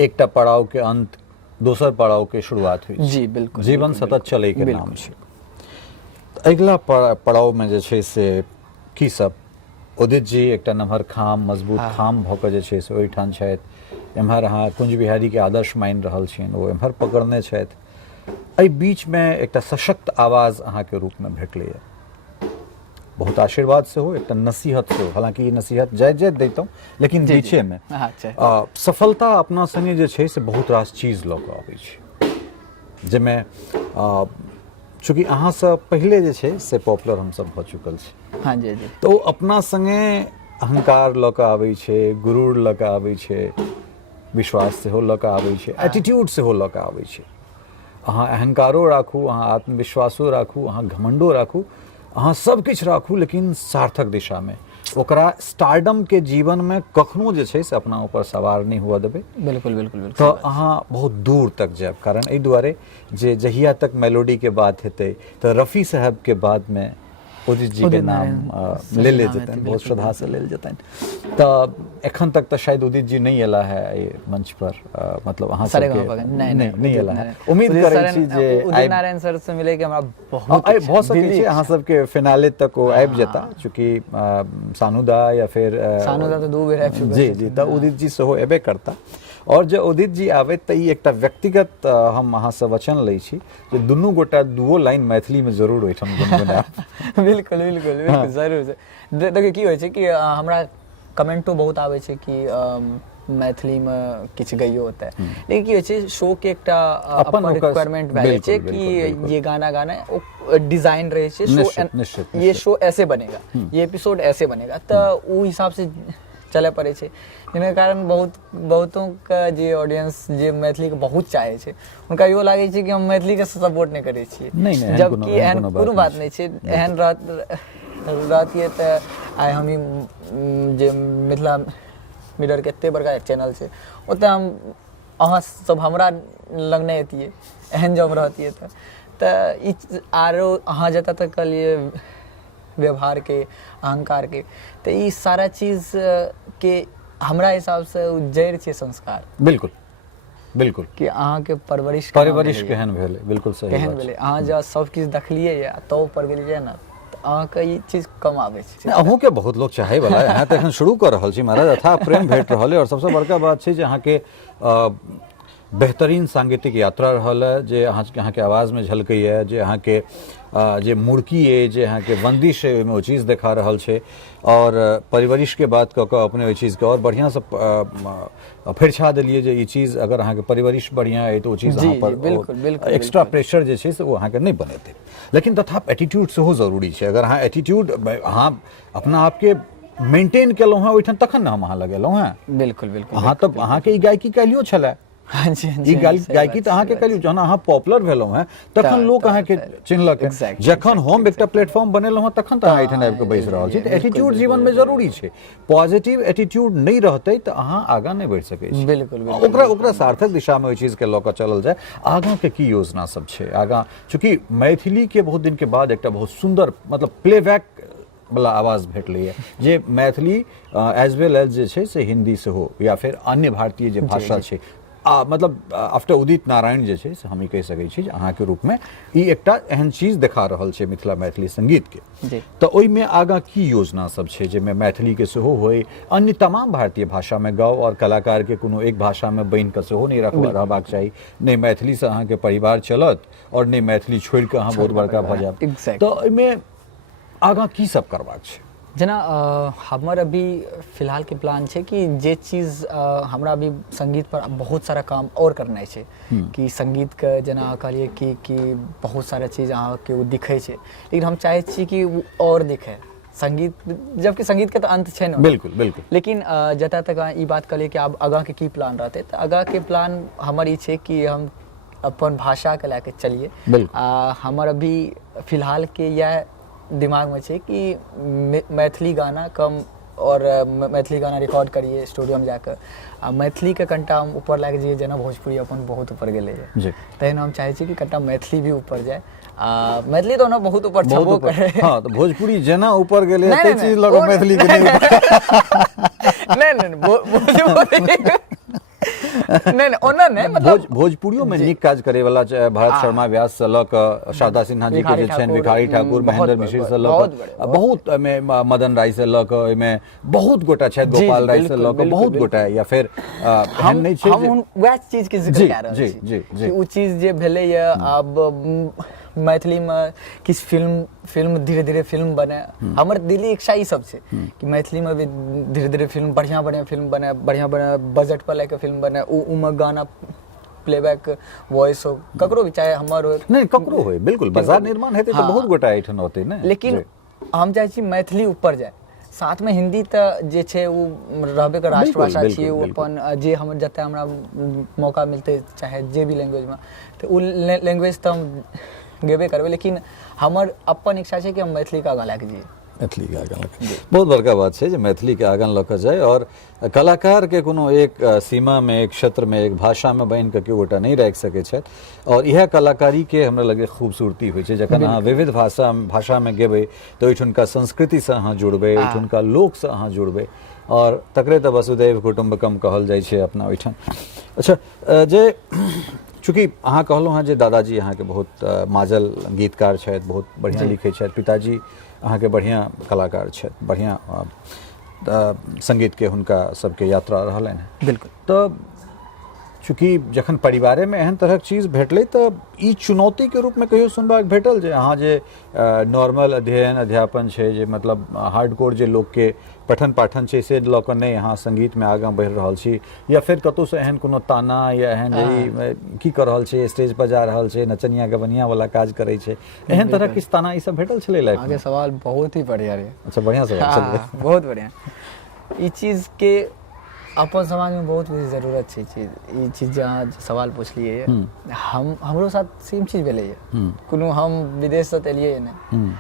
एकटा पड़ाव के अंत दोसर पड़ाव के शुरुआत होइ छै। जी बिल्कुल, जीवन सतत चलै के नाम छै। अगिला पड़ाव में जे छै से की सब? उदित जी एकटा नमहर खाम, मजबूत खाम भऽ कऽ जे छै से ओहिठाम छथि, एम्हर अहाँ कुंज बिहारी के आदर्श मानि रहल छियनि, ओ एम्हर पकड़ने छथि, एहि बीच में एकटा सशक्त आवाज अहाँ के रूप में भेटलैए, बहुत आशीर्वाद से हो, एकटा नसीहत से हो, हालांकि ई नसीहत जायज दैतहुँ, लेकिन बीचे में सफलता अपना संगे जे छै से बहुत रास चीज लऽ कऽ आबै छै, जाहिमे चूँकि अहाँ से पहले जे छै से पॉपुलर हम सब भऽ चुकल छी। हाँ जी जी। तो अपना संगे अहंकार लऽ कऽ आबै छै, गुरूर लऽ कऽ आबै छै, विश्वास सेहो लऽ कऽ आबै छै, एटीट्यूड सेहो लऽ कऽ आबै छै। अहाँ अहंकारो राखू, अहाँ आत्मविश्वासो राखू, अहाँ घमंडो राखू, अहाँ सब किछु राखू, लेकिन सार्थक दिशा में ओकरा स्टारडम के जीवन में कखनो जे छै से अपना ऊपर सवार नहीं हुआ देबै। बिल्कुल बिल्कुल बिल्कुल। तो अहाँ बहुत दूर तक जायब, कारण एहि दुआरे जे जहिया तक मेलोडी के बात हेतै तो रफ़ी साहब के बाद में उदित जी के नाम ले जेतनि, बहुत श्रद्धा से ले जेतनि। तो एखन तक तो शायद उदित जी नहीं एला है ये मंच पर, मतलब अहाँ सबके नहीं एला है। उम्मीद करै छी जे उदित नारायण सर से मिले के हमरा बहुत भऽ सकै छै अहाँ सबके फिनाले तक ओ आबि जेता, चूँकि सानुदा या फिर सानुदा तो 2 बेर आबि चुकल जी जी, तऽ उदित जी सेहो एबे करता। और जब उदित जी आवे तऽ ई एकटा व्यक्तिगत हम अहाँ से वचन लै छी जे दुनू गोटा दुओ लाइन मैथिली में जरूर ओहिठाम गुनगुनाएब। बिल्कुल बिल्कुल बिल्कुल जरूर। देखिए की होइ छै कि हमरा कमेंटो बहुत आबै छै कि मैथिली में किछु गइयो होता है, लेकिन की होइ छै शो के एकटा अपन रिक्वायरमेंट भए जाइ छै कि ये गाना गाना है, डिजाइन रहे छै शो, ये शो ऐसे बनेगा, ये एपिसोड ऐसे बनेगा, तो वो हिसाब से चले पड़े छै, जिनके कारण बहुतों का जे ऑडियंस जे मैथिली के बहुत चाहे छै, उनका इहो लागे छै कि हम मैथिली के सपोर्ट नहीं करे छियै, नहीं, जबकि एहन कोनो बात नहीं छै। एहन रहतियै तऽ आइ हम जे मिथिला मिरर के एते बड़का चैनल छै ओतऽ हम अहाँ सब हमरा लग नहीं अतियै, एहन जब रहतियै तऽ आरो अहाँ जतऽ तक कहलिए व्यवहार के अहंकार के, तो ई सारा चीज के हमरा हिसाब से जड़ छै संस्कार। बिल्कुल बिल्कुल कि अहाँ के परवरिश केहन भेलै, बिल्कुल सही केहन बात भेलै, अहाँ जब सब किछु देखलियै या तब पर गेलियै ना तऽ अहाँके ई चीज कम आबै छै। अहूँ के बहुत लोग चाहे वाला है, यहाँ तो एखन शुरू कर रहल छी महाराज, अथाह प्रेम भेट रहल है, और सबसे बड़का बात छै जे अहाँ के बेहतरीन सांगीतिक यात्रा रहल है, जे अहाँ के आवाज में झलकैए, जे अहाँ के जे मुड़की है, जे अहाँ के बंदिश है, ओहिमे ओ चीज देखा रहल छै, और परवरिश के बात कऽ कऽ अपने ओहि चीज के और बढ़िया से फेरछा देलिए जे ई चीज अगर अहाँ के परवरिश बढ़िया है तो ओ चीज अहाँ पर एक्स्ट्रा प्रेशर जे छै से वो अहाँ के नहीं बनेते। लेकिन तथापि एटीट्यूड सेहो जरूरी छै, अगर अहाँ एटीट्यूड अहाँ अपना आप के मेंटेन केलहुँ हैं ओहिठाम तखन ने हम अहाँ लगेलहुँ हैं। बिल्कुल बिल्कुल अहाँ तब अहाँ के ई गायकी कैलियो छलै, हाँ जी, ई गायकी तऽ अहाँके करियौ, जहन अहाँ पॉपुलर भेलहुँ हैं तखन लोक अहाँके चिन्हलक, जखन हम एकटा प्लेटफॉर्म बनेलहुँ हैं तखन तऽ अहाँ एहिठाम आबि कऽ बैस रहल छी। तऽ एटीट्यूड जीवन में जरूरी छै, पॉजिटिव एटीट्यूड नहीं रहतै तऽ अहाँ आगाँ नहीं बढ़ि सकै छी। बिल्कुल ओकरा सार्थक दिशा में ओहि चीज के लऽ कऽ चलल जाय। आगाँ के की योजना सब छै आगाँ, चूँकि मैथिली के बहुत दिन के बाद एकटा बहुत सुंदर मतलब प्लेबैक वाला आवाज भेटलैए, जे मैथिली एज वेल एज जे छै से हिंदी से हो या फिर अन्य भारतीय जे भाषा छै, मतलब आफ्टर उदित नारायण जे छै से हम ई कहि सकै छी जे अहाँके रूपमे ई एकटा एहन चीज देखा रहल छै मिथिला मैथिली संगीतके। तऽ ओहिमे आगाँ की योजना सब छै जाहिमे मैथिलीके सेहो होय, अन्य तमाम भारतीय भाषामे गाउ, और कलाकारके कोनो एक भाषामे बान्हि कऽ सेहो नहि रहबाक चाही, नहि मैथिलीसँ अहाँके परिवार चलत और नहि मैथिली छोड़ि कऽ अहाँ बहुत बड़का भऽ जायब। तऽ ओहिमे आगाँ की सब करबाक छै? जेना हमर अभी फिलहाल के प्लान छै कि जे चीज हमरा अभी संगीत पर बहुत सारा काम और करना छै, कि संगीत के जेना कहलिए कि बहुत सारा चीज अहाँ के दिखे छै, लेकिन हम चाहे छी कि और दिखे संगीत, जबकि संगीत के तो अंत छै ना। बिल्कुल बिल्कुल। लेकिन जतऽ तक ई बात कहलिए कि आब आगाँ के की प्लान रहते, तऽ आगाँ के प्लान हमर ई छै कि हम अपन भाषा के लेके चलिए। हमर अभी फिलहाल के यह दिमाग में छै कि मैथिली गाना कम और मैथिली गाना रिकॉर्ड करिए स्टूडियो में जाकर, आ मैथिली के कनिटा हम ऊपर लए जाइए, जेना भोजपुरी अपन बहुत ऊपर गेलै है, तहन हम चाहे छी कि कनिटा मैथिली भी ऊपर जाए। मैथिली तो ना बहुत ऊपर छबो करे, हाँ तो भोजपुरी जेना ऊपर गेलै ते चीज लगो मैथिली के नहीं नहीं ओना नहीं, मतलब भोजपुरियो में नीक काज करे वाला भारत शर्मा व्यास से लऽ कऽ शारदा सिन्हा जी के जे छनि, भिखारी ठाकुर, महेंद्र मिश्र से लऽ कऽ बहुत मदन राय से लऽ कऽ ओहिमे बहुत गोटा छथि, गोपाल राय से लऽ कऽ बहुत गोटा, या फिर हम नहीं छै हम वएह चीज के जिक्र कऽ रहल छी कि ओ चीज जे भेलै या आब मैथिली में किछु फिल्म धीरे धीरे फिल्म बने, हमर दिली इच्छा ई सब छै कि मैथिली में भी धीरे धीरे फिल्म बढ़िया फिल्म बने, बढ़िया बजट पर लेके फिल्म बने, उमे गाना प्लेबैक वॉइस हो, ककरो भी, चाहे हमर हो नहीं ककरो हो, बिल्कुल बाजार निर्माण हेतै तऽ बहुत गोटा एठन होतै ने। लेकिन हम चाहे छी मैथिली ऊपर जाए, साथ में हिंदी तऽ जे छै वो रहबे के राष्ट्रभाषा छियै, वो अपन जे हमर जतऽ हमरा मौका मिलते चाहे जे भी लैंग्वेज में, तऽ ओ लैंग्वेज तऽ हम गेबे करबै, लेकिन हमर अपन इच्छा छै कि हम मैथिली के आगाँ लए के जाइए। मैथिली के आगाँ बहुत बड़का बात छै जे मैथिली के आगाँ लऽ कऽ जाए, और कलाकार के कोनो एक सीमा में, एक क्षेत्र में, एक भाषा में बान्हि कऽ केओ गोटा नहीं राखि सकै छथि, और इएह कलाकारी के हमरा लगे खूबसूरती होइ छै। जखन अहाँ विविध भाषा में गेबै तऽ ओहिठुनका संस्कृति से अहाँ जुड़बै, ओहिठुनका लोक से अहाँ जुड़बै, और तकरे तऽ वसुधैव कुटुम्बकम कहल जाइ छै अपना ओहिठाम। अच्छा, जे चूँकि अहाँ कहलहुँ हैं जे दादाजी अहाँके बहुत माजल गीतकार छथि, बहुत बढ़िया लिखै छथि, पिताजी अहाँके बढ़िया कलाकार छथि, बढ़िया संगीत के हुनका सबके यात्रा रहलनि हैं। बिल्कुल। तऽ चूँकि जखन परिवारे में एहन तरहक चीज भेटलै तऽ ई चुनौती के रूप में कहियो सुनबाक भेटल जे अहाँ जे नॉर्मल अध्यापन छै, जे मतलब हार्डकोर जे लोक के पठन पाठन छै से लऽ कऽ नहि अहाँ संगीत में आगाँ बढ़ि रहल छी, या फिर कतौ से एहन कोनो ताना या एहन की कर रहल छै, स्टेज पर जा रहल छै, नचनिया गवनिया वाला काज करे छै, एहन तरह किछु ताना ई सब भेटल छलै लाइफ में? आगे सवाल बहुत ही बढ़िया रे। अच्छा, बढ़िया सवाल छलै, बहुत बढ़िया। ई चीज़ के अपन समाज में बहुत बेसी जरूरत छै। ई चीज जहाँ सवाल पूछलिए हमरो साथ सेम चीज भेलै है। कोनो हम विदेश से एलिए नहीं,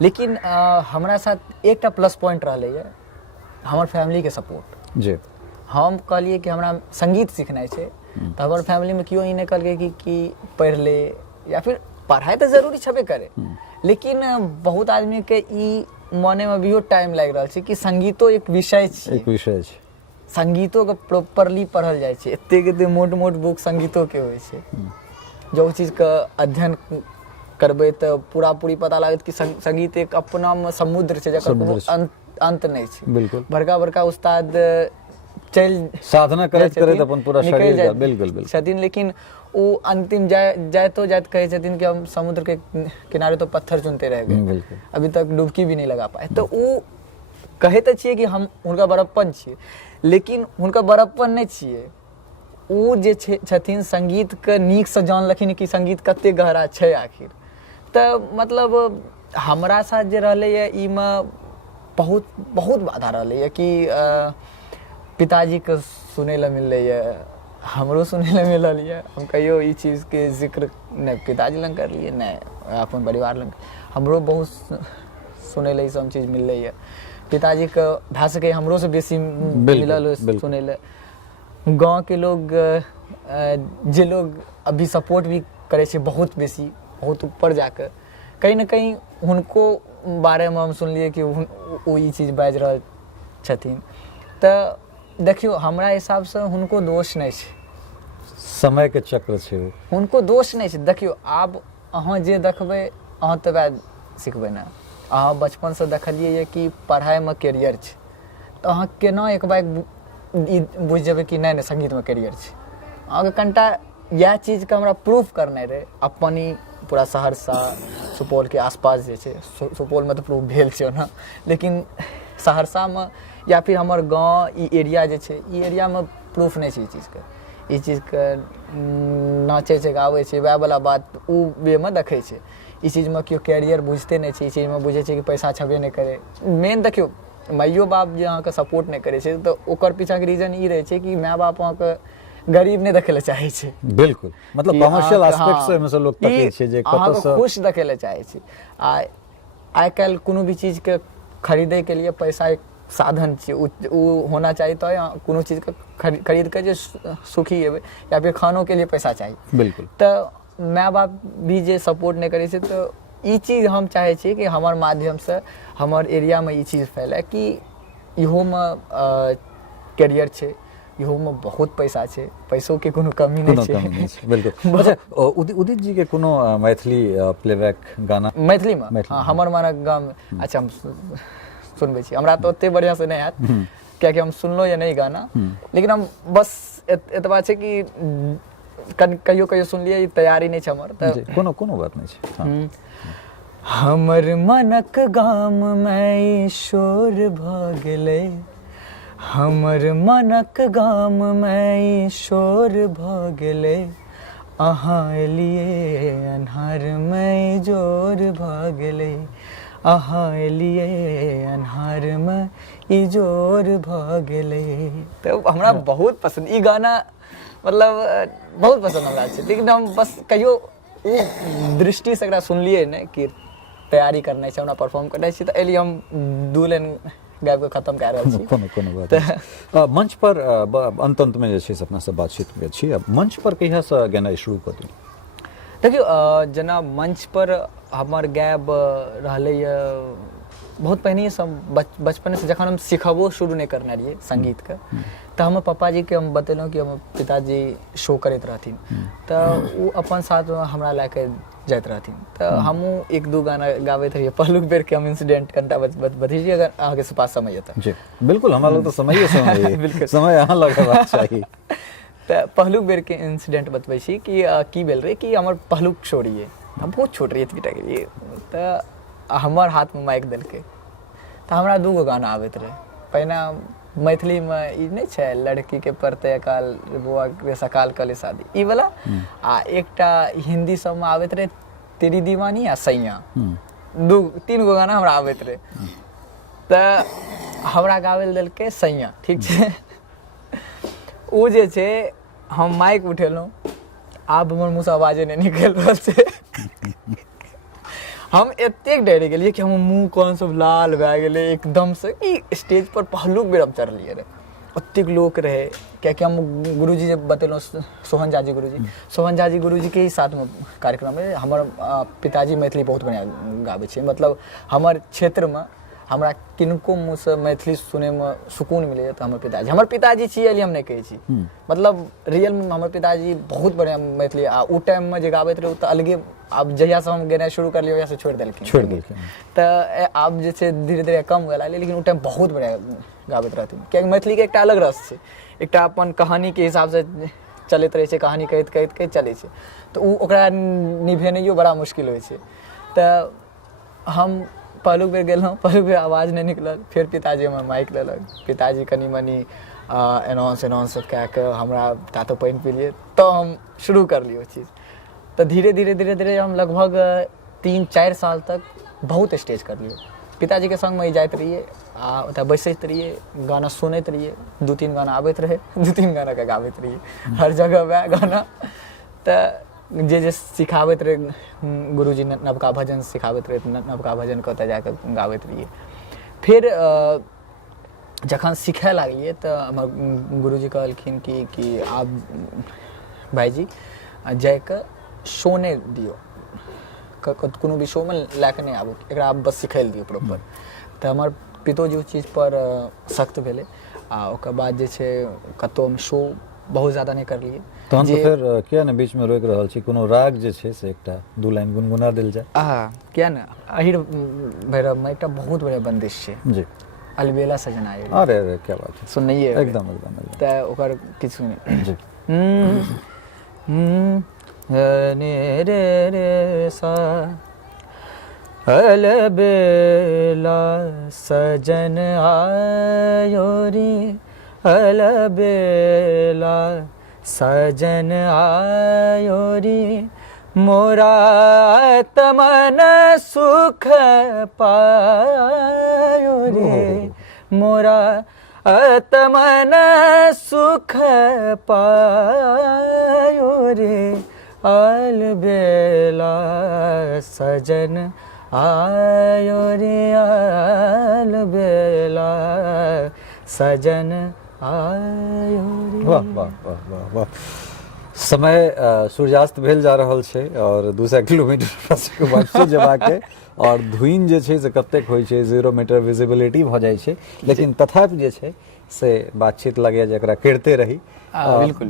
लेकिन हमरा साथ एकटा प्लस पॉइंट रहलै है हमर फैमिली के सपोर्ट। जी हम कहलिए कि हमरा संगीत सीखनाइ छै, तो हमर फैमिली में केओ ई नहीं कहलकै कि पढ़ ले, या फिर पढ़ाई तो जरूरी छबे करे, लेकिन बहुत आदमी के ई माने में भी टाइम लागि रहल छै कि संगीतो एक विषय छै। एक विषय छै, संगीतो के प्रॉपरली पढ़ल जाइ छै। एते मोट मोट बुक संगीतो के होइ छै। जो चीज का अध्ययन करबै तो पूरा पूरी पता लागत कि संगीत एक अपना में समुद्र छै जकर कोनो अंत नहीं छै। बिल्कुल बड़का बड़का उस्ताद चल साधना करैत करैत अपन पूरा शरीर का बिल्कुल छथिन, लेकिन वो अंतिम जाए कहे छथिन कि हम समुद्र के किनारे तो पत्थर चुनते रह गए, अभी तक डुबकी भी नहीं लगा पाए। तो वो कहे तो छिए कि हम उनका बड़प्पन छिए, लेकिन उनका बड़प्पन नहीं छिए। वो जे छथिन संगीत के नीक से जानलखिन कि संगीत कते गहरा छै आखिर। तो मतलब हमरा साथ जे रहलै है ई में बहुत बहुत बाधा रहलै है कि पिताजी के सुनै ला मिललै है, हमरो सुनै ला मिलल है। हम कहियो ई चीज के जिक्र नहीं पिताजी लंग करलिए नहीं अपन परिवार लंग, हमरो बहुत सुनै ला ई सब चीज मिललै है। पिताजी के भए सके हमरो से बेसी मिलल सुनै ला। गाँव के लोग जे लोग अभी सपोर्ट भी करे छै बहुत बेसी, बहुत ऊपर जाकर कहीं ना कहीं उनको बारे में हम सुनलिए कि वो ई चीज बाज रहल छथिन। तो देखियो हमरा हिसाब से उनको दोष नहीं छै, समय के चक्र छै, उनको दोष नहीं छै। देखियो आब अहाँ जे देखबै अहाँ तऽ वएह सिखबै ना। अहाँ बचपन से देखलिए ये कि पढ़ाई में कैरियर छै, तो अहाँ केना एक बार बुझ जेबै कि नहीं संगीत में कैरियर छै। अहाँके कनिटा यह चीज के हमरा प्रूफ करने रहे अपन ही पूरा सहरसा सुपौल के आसपास जे छै। सुपौल में तो प्रूफ भेल छै ना, लेकिन सहरसा में या फिर हमर गाँव ई एरिया जे छै, ई एरिया में प्रूफ नहीं छै ई चीज के नाचे छै गावे छै वएह वाला बात उ वे में देखै छै। ई चीज में केओ कैरियर बुझते नहीं छै, ई चीज में बुझे छै कि पैसा छबे नहीं करे। मेन देखियो माइयो बाप जे अहाँके सपोर्ट नहीं करे छै तो ओकर पीछा के रीजन ई रहे छै कि माय बाप अहाँके गरीब नहीं देखे ला चाहे छै। बिल्कुल मतलब कमर्शियल एस्पेक्ट से में से लोग तकै छै जे कतौ से खुश देखे ला चाहे छै। आइ काल कोनो भी चीज के खरीदे के लिए पैसा एक साधन छै, उ होना चाहिए। तो कोनो चीज के खरीद के जे सुखी हेबै या फिर खानों के लिए पैसा चाहिए। बिल्कुल तो माय बाप भी जे सपोर्ट नहीं करे छै, तो ई चीज हम चाहे छी कि हमर माध्यम से हमर एरिया में ई चीज फैले कि इहो में कैरियर छै, इहो में बहुत पैसा छै, पैसों के कोनो कमी नहीं छै। बिल्कुल। अच्छा उदित जी के कोनो मैथिली प्लेबैक गाना मैथिली में हमर माना गाम अच्छा हम सुनबै छी। हमरा तो ओते बढ़िया से नहीं आत कियाकि हम सुनलो या नहीं गाना, लेकिन हम बस एतबा छै कि कहियो कहियो सुनलिए, तैयारी नहीं छै हमर। त कोनो बात नहीं छै। हमर मनक गाम में शोर भ गेलै, हमर मनक गाम में शोर भ गेलै, अहाँ एलिए अन्हार में जोर भ गेलै, अहाँ एलिए अन्हार में ई जोर भ गेलै। तो हमरा बहुत पसंद ई गाना, मतलब बहुत पसंद हमरा छै। लेकिन हम बस कहियो दृष्टि से एकरा सुनलिए ने कि तैयारी करना छै, हमरा परफॉर्म करना छै, तो एलिए हम 2 लाइन गाबि के खत्म कए रहल छी। कोनो बात नहीं। मंच पर अंत में जे छै से अपना से बातचीत करै छी। अब मंच पर कहिया से गाना शुरू कर दियौ? देखियो जेना मंच पर हमर गायब रहलै बहुत पहिने से बचपन से जखन हम सिखबो शुरू नहीं करने रहिए संगीत के, तो हमर पापा जी के हम बतेलहुँ कि हमर पिताजी शो करैत रहथिन, तो वो अपन साथ हमरा लेके जाइत रहथिन। तो हमहूँ 1-2 गाना गाबैत रहिए। पहलुक बेर के हम इंसिडेंट कनिटा बतै छी अगर अहाँके पास समय है तो। जी बिल्कुल, हमरा लग तो समय समय अहाँ लगेबाक चाही। तो पहलुक बेर के इंसिडेंट बतबै छी कि की भेल रहे कि हमर पहलुक शो रहिए, हम बहुत छोट रहिए, एतबीटा के रहिए। तो हमर हाथ में माइक देलकै, तो हमरा 2 गाना आबैत रहे। पहिने मैथिली में ई नहीं छै लड़की के पड़ते काल बुआ के सकाल कले शादी ई वाला, आ एकटा हिंदी सब में आबैत रहे तेरी दीवानी आ सैया। 2-3 गो गाना हमरा आबैत रहे। तो हमरा गाबै लए देलकै सैया, ठीक छै। ओ जे छै हम माइक उठेलहुँ, आब हमर मुँहसँ आवाजे नहि निकलि रहल छै। हम एतेक डरि गेलियै कि हमर मुँह कान सब लाल भए गेलै एकदमसँ, कि स्टेज पर पहिलुक बेर हम चढ़लियै रहे, ओतेक लोक रहे। कियाकि हम गुरुजी जे बतेलहुँ, सोहन झाजी गुरुजी के ही साथमे कार्यक्रम है। हमर पिताजी मैथिली बहुत बढ़िआँ गाबै छै, मतलब हमर क्षेत्रमे हमरा किनको मुँहसँ मैथिली सुनैमे सुकून मिलैए तऽ हमर पिताजी छियै, हम नहि कहै छी, मतलब रियलमे हमर पिताजी बहुत बढ़िआँ मैथिली। आ ओ टाइममे जे गाबैत रहै ओ तऽ अलगे, आब जहियासँ हम गेनाइ शुरू करलियै ओहियासँ छोड़ि देलखिन। तऽ आब जे छै धीरे धीरे कम हुए लागलै, लेकिन ओ टाइम बहुत बढ़िआँ गाबैत रहथिन। कियाकि मैथिलीके एकटा अलग रस छै, एकटा अपन कहानीके हिसाबसँ चलैत रहै छै, कहानी कहैत कहैत चलै छै, तऽ ओ ओकरा निभेनाइयो बड़ा मुश्किल होइ छै। तऽ हम पहिलुक बेर गेलहुँ, पहिलुक बेर आवाज नहि निकलल, फेर पिताजी हमर माइक लेलक, पिताजी कनि मनि एनाउंस कए कऽ हमरा तातो पानि पिलियै, तऽ हम शुरू करलियै ओ चीज। तऽ धीरे धीरे हम लगभग 3-4 साल तक बहुत स्टेज करलियै। पिताजीके सङ्गमे जाइत रहियै आ ओतऽ बैसैत रहियै, गाना सुनैत रहियै, 2-3 गाना आबैत रहै, 2-3 गानाके गाबैत रहियै, हर जगह वएह गाना। तऽ जे सिखाबैत रहे गुरुजी, नवका भजन सिखाबैत रहे, नवका भजनके ओतऽ जाकऽ गाबैत रहियै। फिर जखन सिखै लागलियै तऽ हमर गुरुजी कहलखिन कि आब भाईजी जाकऽ शो नहि दियौ, कोनो भी शोमे लए कऽ नहि आबू, एकरा आब बस सिखै लए दियौ प्रॉपर। तऽ हमर पितोजी उस चीज पर सख्त भेलै आ ओकर बाद जे छै कतहु हम शो बहुत ज़्यादा नहीं करलिए। तहन तो फिर किया ने बीच में रोक रहल छी, कोनो राग जे छै से एकटा दू लाइन गुनगुना देल जाय। किया ने अहिर भैरव में एकटा बहुत बढ़िया बंदिश छै जी, अलबेला सजना। अरे अरे क्या बात है, सुनइए एकदम एकदम त ओकर किछु जी। ने रे रे सा अलबेला सजन आयो रे, अलबेला सजन आयो रे, मोरा तमन सुख पायो रे, मोरा तमन सुख पायो रे, अलबेला सजन आयो रे, अलबेला सजन आयो रे। वाह वाह वाह वाह वाह। समय सूर्यास्त भेल जा रहल छै और 200 किलोमीटर से वापसी जेबाके और धुइन जे छै से कतेक होइ छै, 0 मीटर विजिबिलिटी भ जाइ छै, लेकिन तथापि जे छै से बातचीत लगैए जे एकरा करते रही। बिल्कुल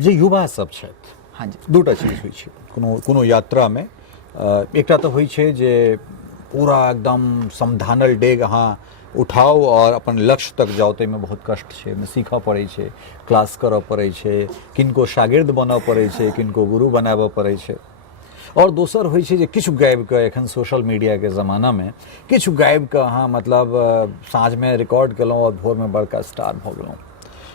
जे युवा सब छथि, हाँ जी, दूटा चीज होइ छै कोनो यात्रा में। एकटा तो होइ छै जे पूरा एकदम समधानल डेग अहाँ उठाओ और अपन लक्ष्य तक जाओ, ताहिमे बहुत कष्ट छै, में सीखऽ पड़ै छै, क्लास करऽ पड़ै छै, किनको शागिर्द बनऽ पड़ै छै, किनको गुरु बनाबऽ पड़ै छै। और दोसर होइ छै जे किछु गाबि कऽ, एखन सोशल मीडिया के जमाना में किछु गाबि कऽ अहाँ मतलब साँझ में रिकॉर्ड केलहुँ और भोर में बड़का स्टार भऽ गेलहुँ।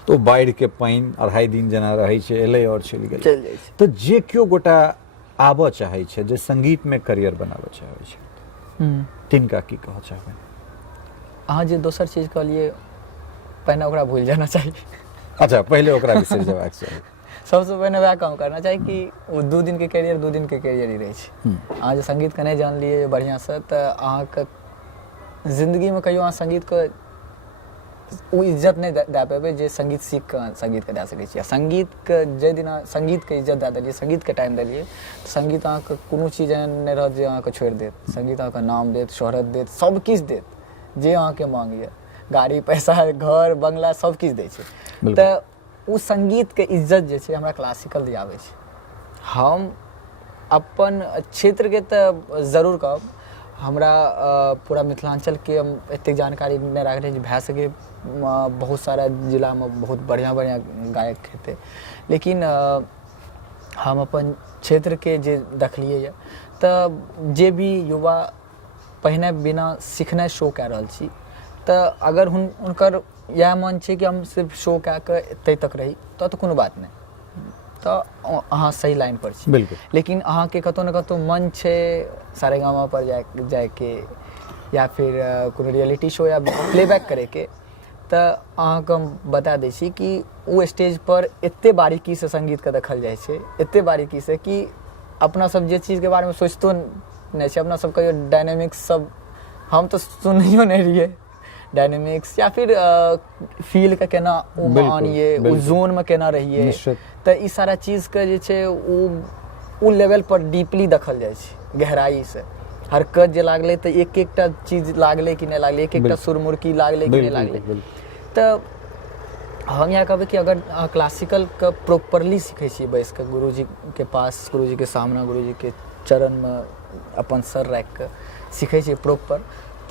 तो बाढ़ि के पानि 2.5 दिन जेना रहै छै, एलै और चलि गेलै। तऽ जे केओ गोटा आबऽ चाहै छै, जे संगीत में करियर बनाबऽ चाहै छै, तिनका की कहऽ चाहबै? अहाँ जे दोसर चीज कहलिए, पहिने ओकरा भूल जाना चाहिए। अच्छा, पहले ओकरा बिसरि जेबाक चाही। सबसे पहिने वएह काम करना चाही कि वो 2 दिन के कैरियर 2 दिन के कैरियर ही रहै छै। अहाँ जे संगीत के नहीं जानलिए बढ़िया से, तऽ अहाँके जिंदगी में कहियो अहाँ संगीत के वो इज्जत नहीं दे पेबै जे संगीत सीख के संगीत के दे सकै छी। संगीत के जे दिन संगीत के इज्जत दे देलिए, संगीत के टाइम देलिए, तऽ संगीत अहाँके कोनो चीज एहन नहीं रहत जे अहाँके छोड़ि देत। संगीत अहाँके नाम देत, शोहरत देत, सब किछु देत जे अहाँके मांगिए, गाड़ी, पैसा, घर, बंगला सब किछु दै छै। तऽ उ संगीत के इज्जत जे छै हमरा क्लासिकल दियाबै छै। हम अपन क्षेत्र के तऽ जरूर कहब, हमरा पूरा मिथिलांचल के हम एतेक जानकारी नहीं राखले जे भए सके बहुत सारा जिला में बहुत बढ़िया बढ़िया गायक हेतै, लेकिन हम अपन क्षेत्र के जे देखलिए ये, तऽ जे भी युवा पहिने बिना सिखने शो कए रहल छी, तऽ अगर हुनकर यह मन छै कि हम सिर्फ शो कए कऽ एतै तक रही, तऽ कोनो बात नहीं, तऽ अहाँ सही लाइन पर छी। बिल्कुल। लेकिन अहाँके कतौ न कतौ मन छै सारेगामा पर जाके या फिर कोनो रियलिटी शो या प्लेबैक करे के तऽ अहाँके हम बता दै छी कि ओ स्टेज पर एते बारीकी से संगीत के देखल जाइ छै, एते बारीकी से कि अपना सब जे चीज के बारे में सोचितो नहीं छै, अपना सबके डायनेमिक्स सब हम तो सुनियो नहीं रहिए, डायनेमिक्स या फिर फील के केना ओ मानिए, ओ जोन में केना रहिए, तो ई सारा चीज के जे छै ओ लेवल पर डीपली देखल जाइ छै, गहराई से हरकत जे लागले तो एक एकटा चीज लागले कि नहीं लागले, एक एकटा सुरमुरकी लागले कि नहीं लागले। तो हम यहाँ कहबै कि अगर क्लासिकल के प्रॉपरली सीखे छी बैस के गुरुजी के पास, गुरुजी के सामने, गुरुजी के चरण में अपन सर राख के सीखे छी प्रॉपर,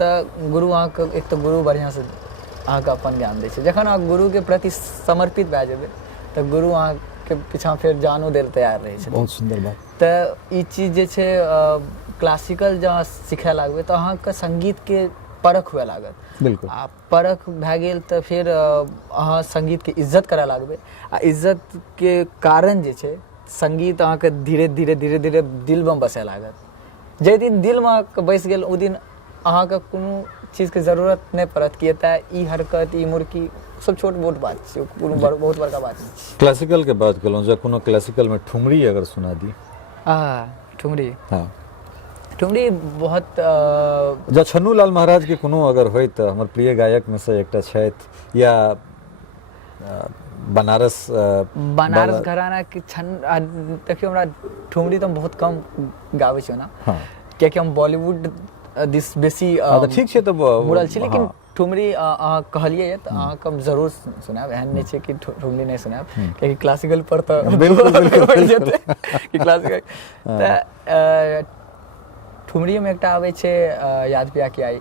तो गुरु अहाँके एक तो गुरु बढ़िया से अहाँके अपन ज्ञान दै छै। जखन अहाँ गुरु के प्रति समर्पित भए जेबै तो गुरु अहाँके पीछा फिर जानो देल तैयार रहै छै। बहुत सुंदर बात। तो ई चीज जे छै क्लासिकल जहाँ सीखे लागबै तो अहाँके संगीत के परख हुए लागत। बिल्कुल। आ परख भए गेल तो फिर अहाँ संगीत के इज्जत करे लागबै, आ इज्जत के कारण जे छै संगीत अहाँके धीरे धीरे धीरे धीरे दिल में बसे लागत। जे दिन दिल में बैस गेल ओ दिन अहाँके कोनो चीज के जरूरत नहीं पड़त कि एतय ई हरकत, ई मुर्की सब छोट मोट बात छै, कोनो बहुत बड़का बात नहीं छै। क्लासिकल के बात केलहुँ, जब कोनो क्लासिकल में ठुमरी अगर सुना दी। ठुमरी, हाँ ठुमरी बहुत जब छन्नूलाल महाराज के कोनो अगर होय तो हमर प्रिय गायक में से एकटा छथि, या बनारस घराना के देखियो हमरा ठुमरी तो हम बहुत कम गाबै छियै ना, कियाकि हम बॉलीवुड दिस बेसी ठीक छै, तो बुरल छी, लेकिन ठुमरी अहाँ कहलिए तो अहाँके हम जरूर सुनाब, एहन नहीं छै कि ठुमरी नहीं सुनाब, कियाकि क्लासिकल पर तो बिल्कुल कि क्लासिकल ठुमरी में एकटा आबै छै याद पिया के आई,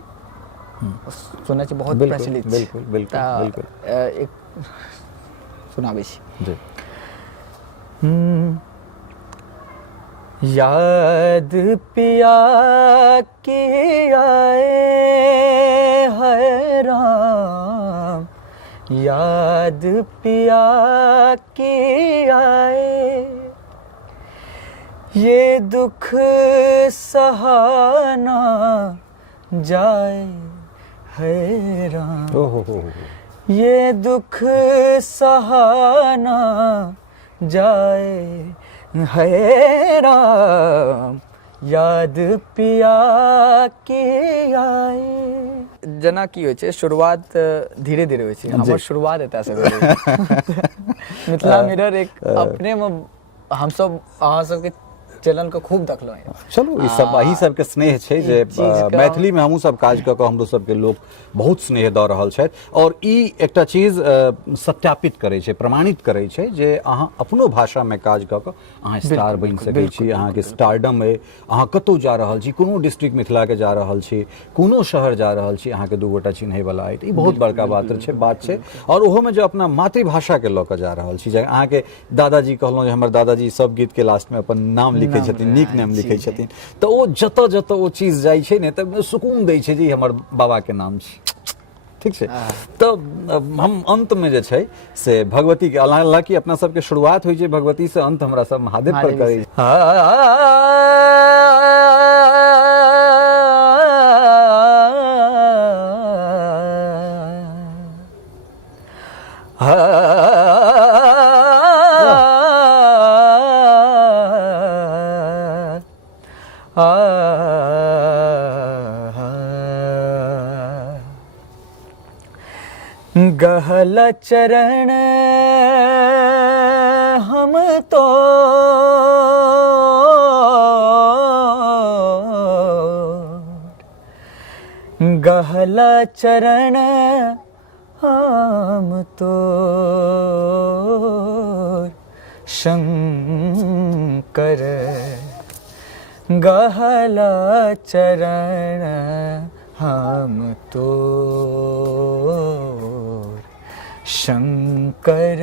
सुनै छै बहुत प्रचलित छै। बिल्कुल बिल्कुल बिल्कुल एक सुनाबै छी जी। याद पिया की आए है राम, याद पिया की आए, ये दुख सहाना जाए है राम, ये दुख सहाना जाए है राम, याद पिया के आए। जना की होइ छै शुरुआत धीरे धीरे होइ छै, हमर शुरुआत एतय से भेलै। मिथिला मिरर एक अपने में हम सब अहाँ सबके चैनल को खूब देखलहुँ हैं। चलो ई सब अही सबके स्नेह छै जे मैथिली में हमहूँ सब काज कऽ कऽ हमरो सबके लोक बहुत स्नेह दऽ रहल छथि, और ई एकटा चीज सत्यापित करै छै, प्रमाणित करै छै जे अहाँ अपनो भाषा में काज कऽ कऽ अहाँ स्टार बनि सकै छी, अहाँके स्टारडम अइ, अहाँ कतौ जा रहल छी, कोनो डिस्ट्रिक्ट मिथिला के जा रहल छी, कोनो शहर जा रहल छी, अहाँके दू गोटा चिन्है वाला अइ, ई बहुत बड़का बात छै। और ओहो में जो अपना मातृभाषा के लऽ कऽ जा रहल छी, अहाँके दादाजी कहलहुँ जे हमर दादाजी सब गीत के लास्ट में अपन नाम लिखै छथिन, नीक नाम लिखै छथिन, तो ओ जतऽ जतऽ ओ चीज जाइ छै ने तऽ सुकून दै छै जे हमर बाबा के नाम छै। ठीक छै, तो हम अंत में जे छै से भगवती के, हालांकि अपना सबके शुरुआत होइ छै भगवती से, अंत हमरा सब महादेव पर करै छै। गहला चरण हम तो गहला चरण हम तो शंकर, गहला चरण हम तो शंकर,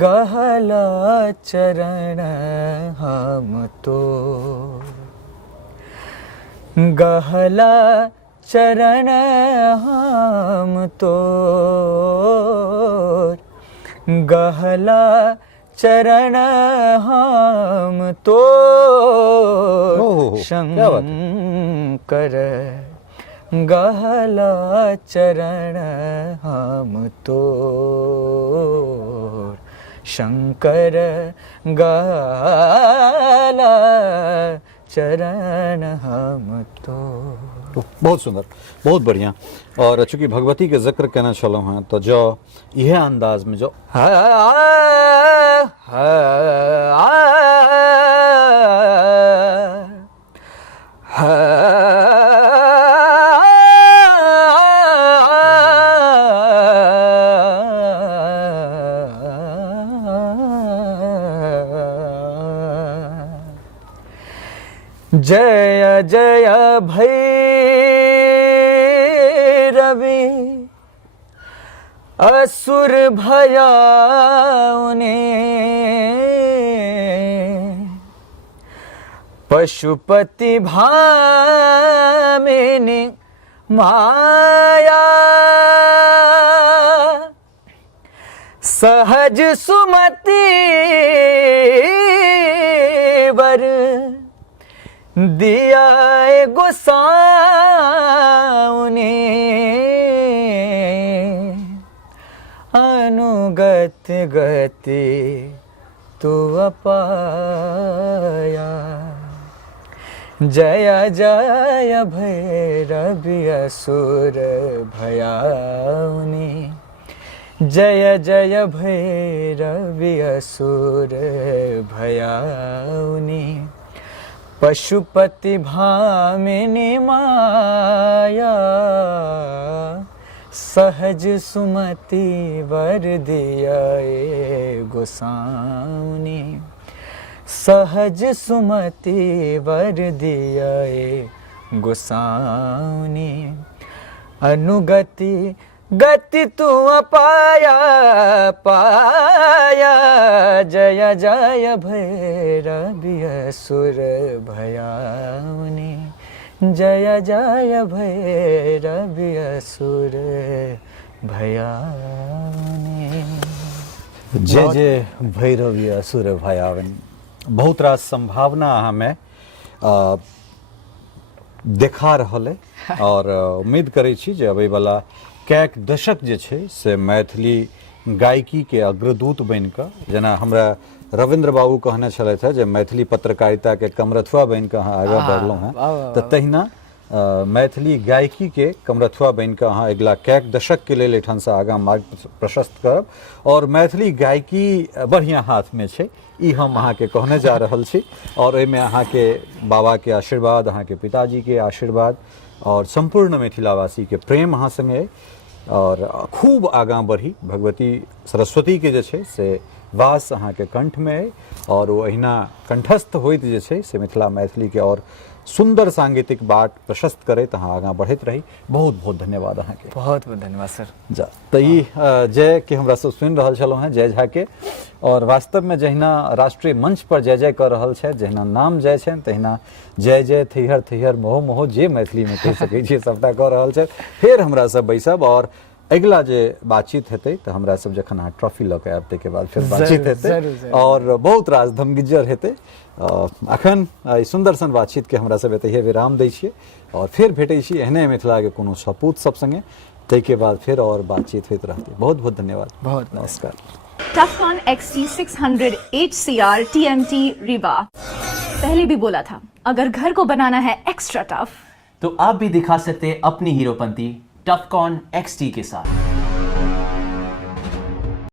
गहला चरण हम तो, गहला चरण हम तो, गहला चरण हम तो शंकर, गहला चरण हम तो शंकर गहला चरण हम तो। बहुत सुंदर, बहुत बढ़िया। और चूंकि भगवती के जिक्र कहना चलो हैं तो जो यह अंदाज में जो जय जय भैरवी असुर भयाउने पशुपति भामिनी माया सहज सुमति वर दिया गोसाउने अनुगत गति तू अपाया। जय जय भैरवी असुर भयाउने जय जय भैरवी असुर भयाउने पशुपति भामिनी माया सहज सुमति वर दिया गोसाउनी सहज सुमति वर दिया गोसाउनी अनुगति गति तू पाया पाया। जय जय भैरवी असुर भयाउने जय जय भैरवी असुर भयाउने। जय जय भैरवी असुर भयावन। बहुत रास संभावना हमें देखा रहल है और उम्मीद करै छी जे अबै वाला कैक दशक जे छै से मैथिली गायकी के अग्रदूत बनि कऽ, जेना हमरा रविंद्र बाबू कहने छलथि है जे मैथिली पत्रकारिता के कमरथुआ बनि कऽ अहाँ आगाँ बढ़लहुँ हैं, तऽ तहिना मैथिली गायकी के कमरथुआ बनि कऽ अहाँ अगिला कैक दशक के लेल एठाम से आगाँ मार्ग प्रशस्त करब। और मैथिली गायकी बढ़िया हाथ में छै, ई हम अहाँ के कहने जा रहल छी। और एहिमे अहाँ के बाबा के आशीर्वाद, अहाँ के पिताजी के आशीर्वाद और संपूर्ण मिथिलावासी के प्रेम अहाँ संगे अइ और खूब आगाँ बढ़ी। भगवती सरस्वती के जे छै से वास अहाँ के कंठ में अइ और वो अहिना कंठस्थ होइत जे छै से मिथिला मैथिली के और सुंदर सांगीतिक बाट प्रशस्त करैत अहाँ आगाँ बढ़ैत रही। बहुत बहुत धन्यवाद अहाँ के। बहुत बहुत धन्यवाद सर। जा तऽ ई जय के हमरा सब सुनि रहल छलहुँ हैं जय झा के, और वास्तव में जहिना राष्ट्रीय मंच पर जय जय कर रहल छथि, जहिना नाम जय छनि तहिना जय जय थैहर थैहर मोह मोह जे मैथिली में कहि सकै छियै सबटा कऽ रहल छथि। फेर हमरा सब बैसब और अगिला जे बातचीत हेतै तऽ हमरा सब जखन अहाँ ट्रॉफी लऽ के आयब ताहिके बाद फेर बातचीत हेतै और बहुत रास धमगिज्जर हेतै। अखन सुंदर सन बातचीत के हमरा सब एतहिए विराम दै छियै और फिर भेटै छी एहने मिथिला के कोनो सपूत सब संगे, ताहिके बाद फिर और बातचीत होइत रहतै। बहुत बहुत धन्यवाद। बहुत नमस्कार। टफकॉन XT600 HCR TMT रिवा। पहले भी बोला था, अगर घर को बनाना है एक्स्ट्रा टफ तो आप भी दिखा सकते हैं अपनी हीरोपंती टफकॉन XT के साथ।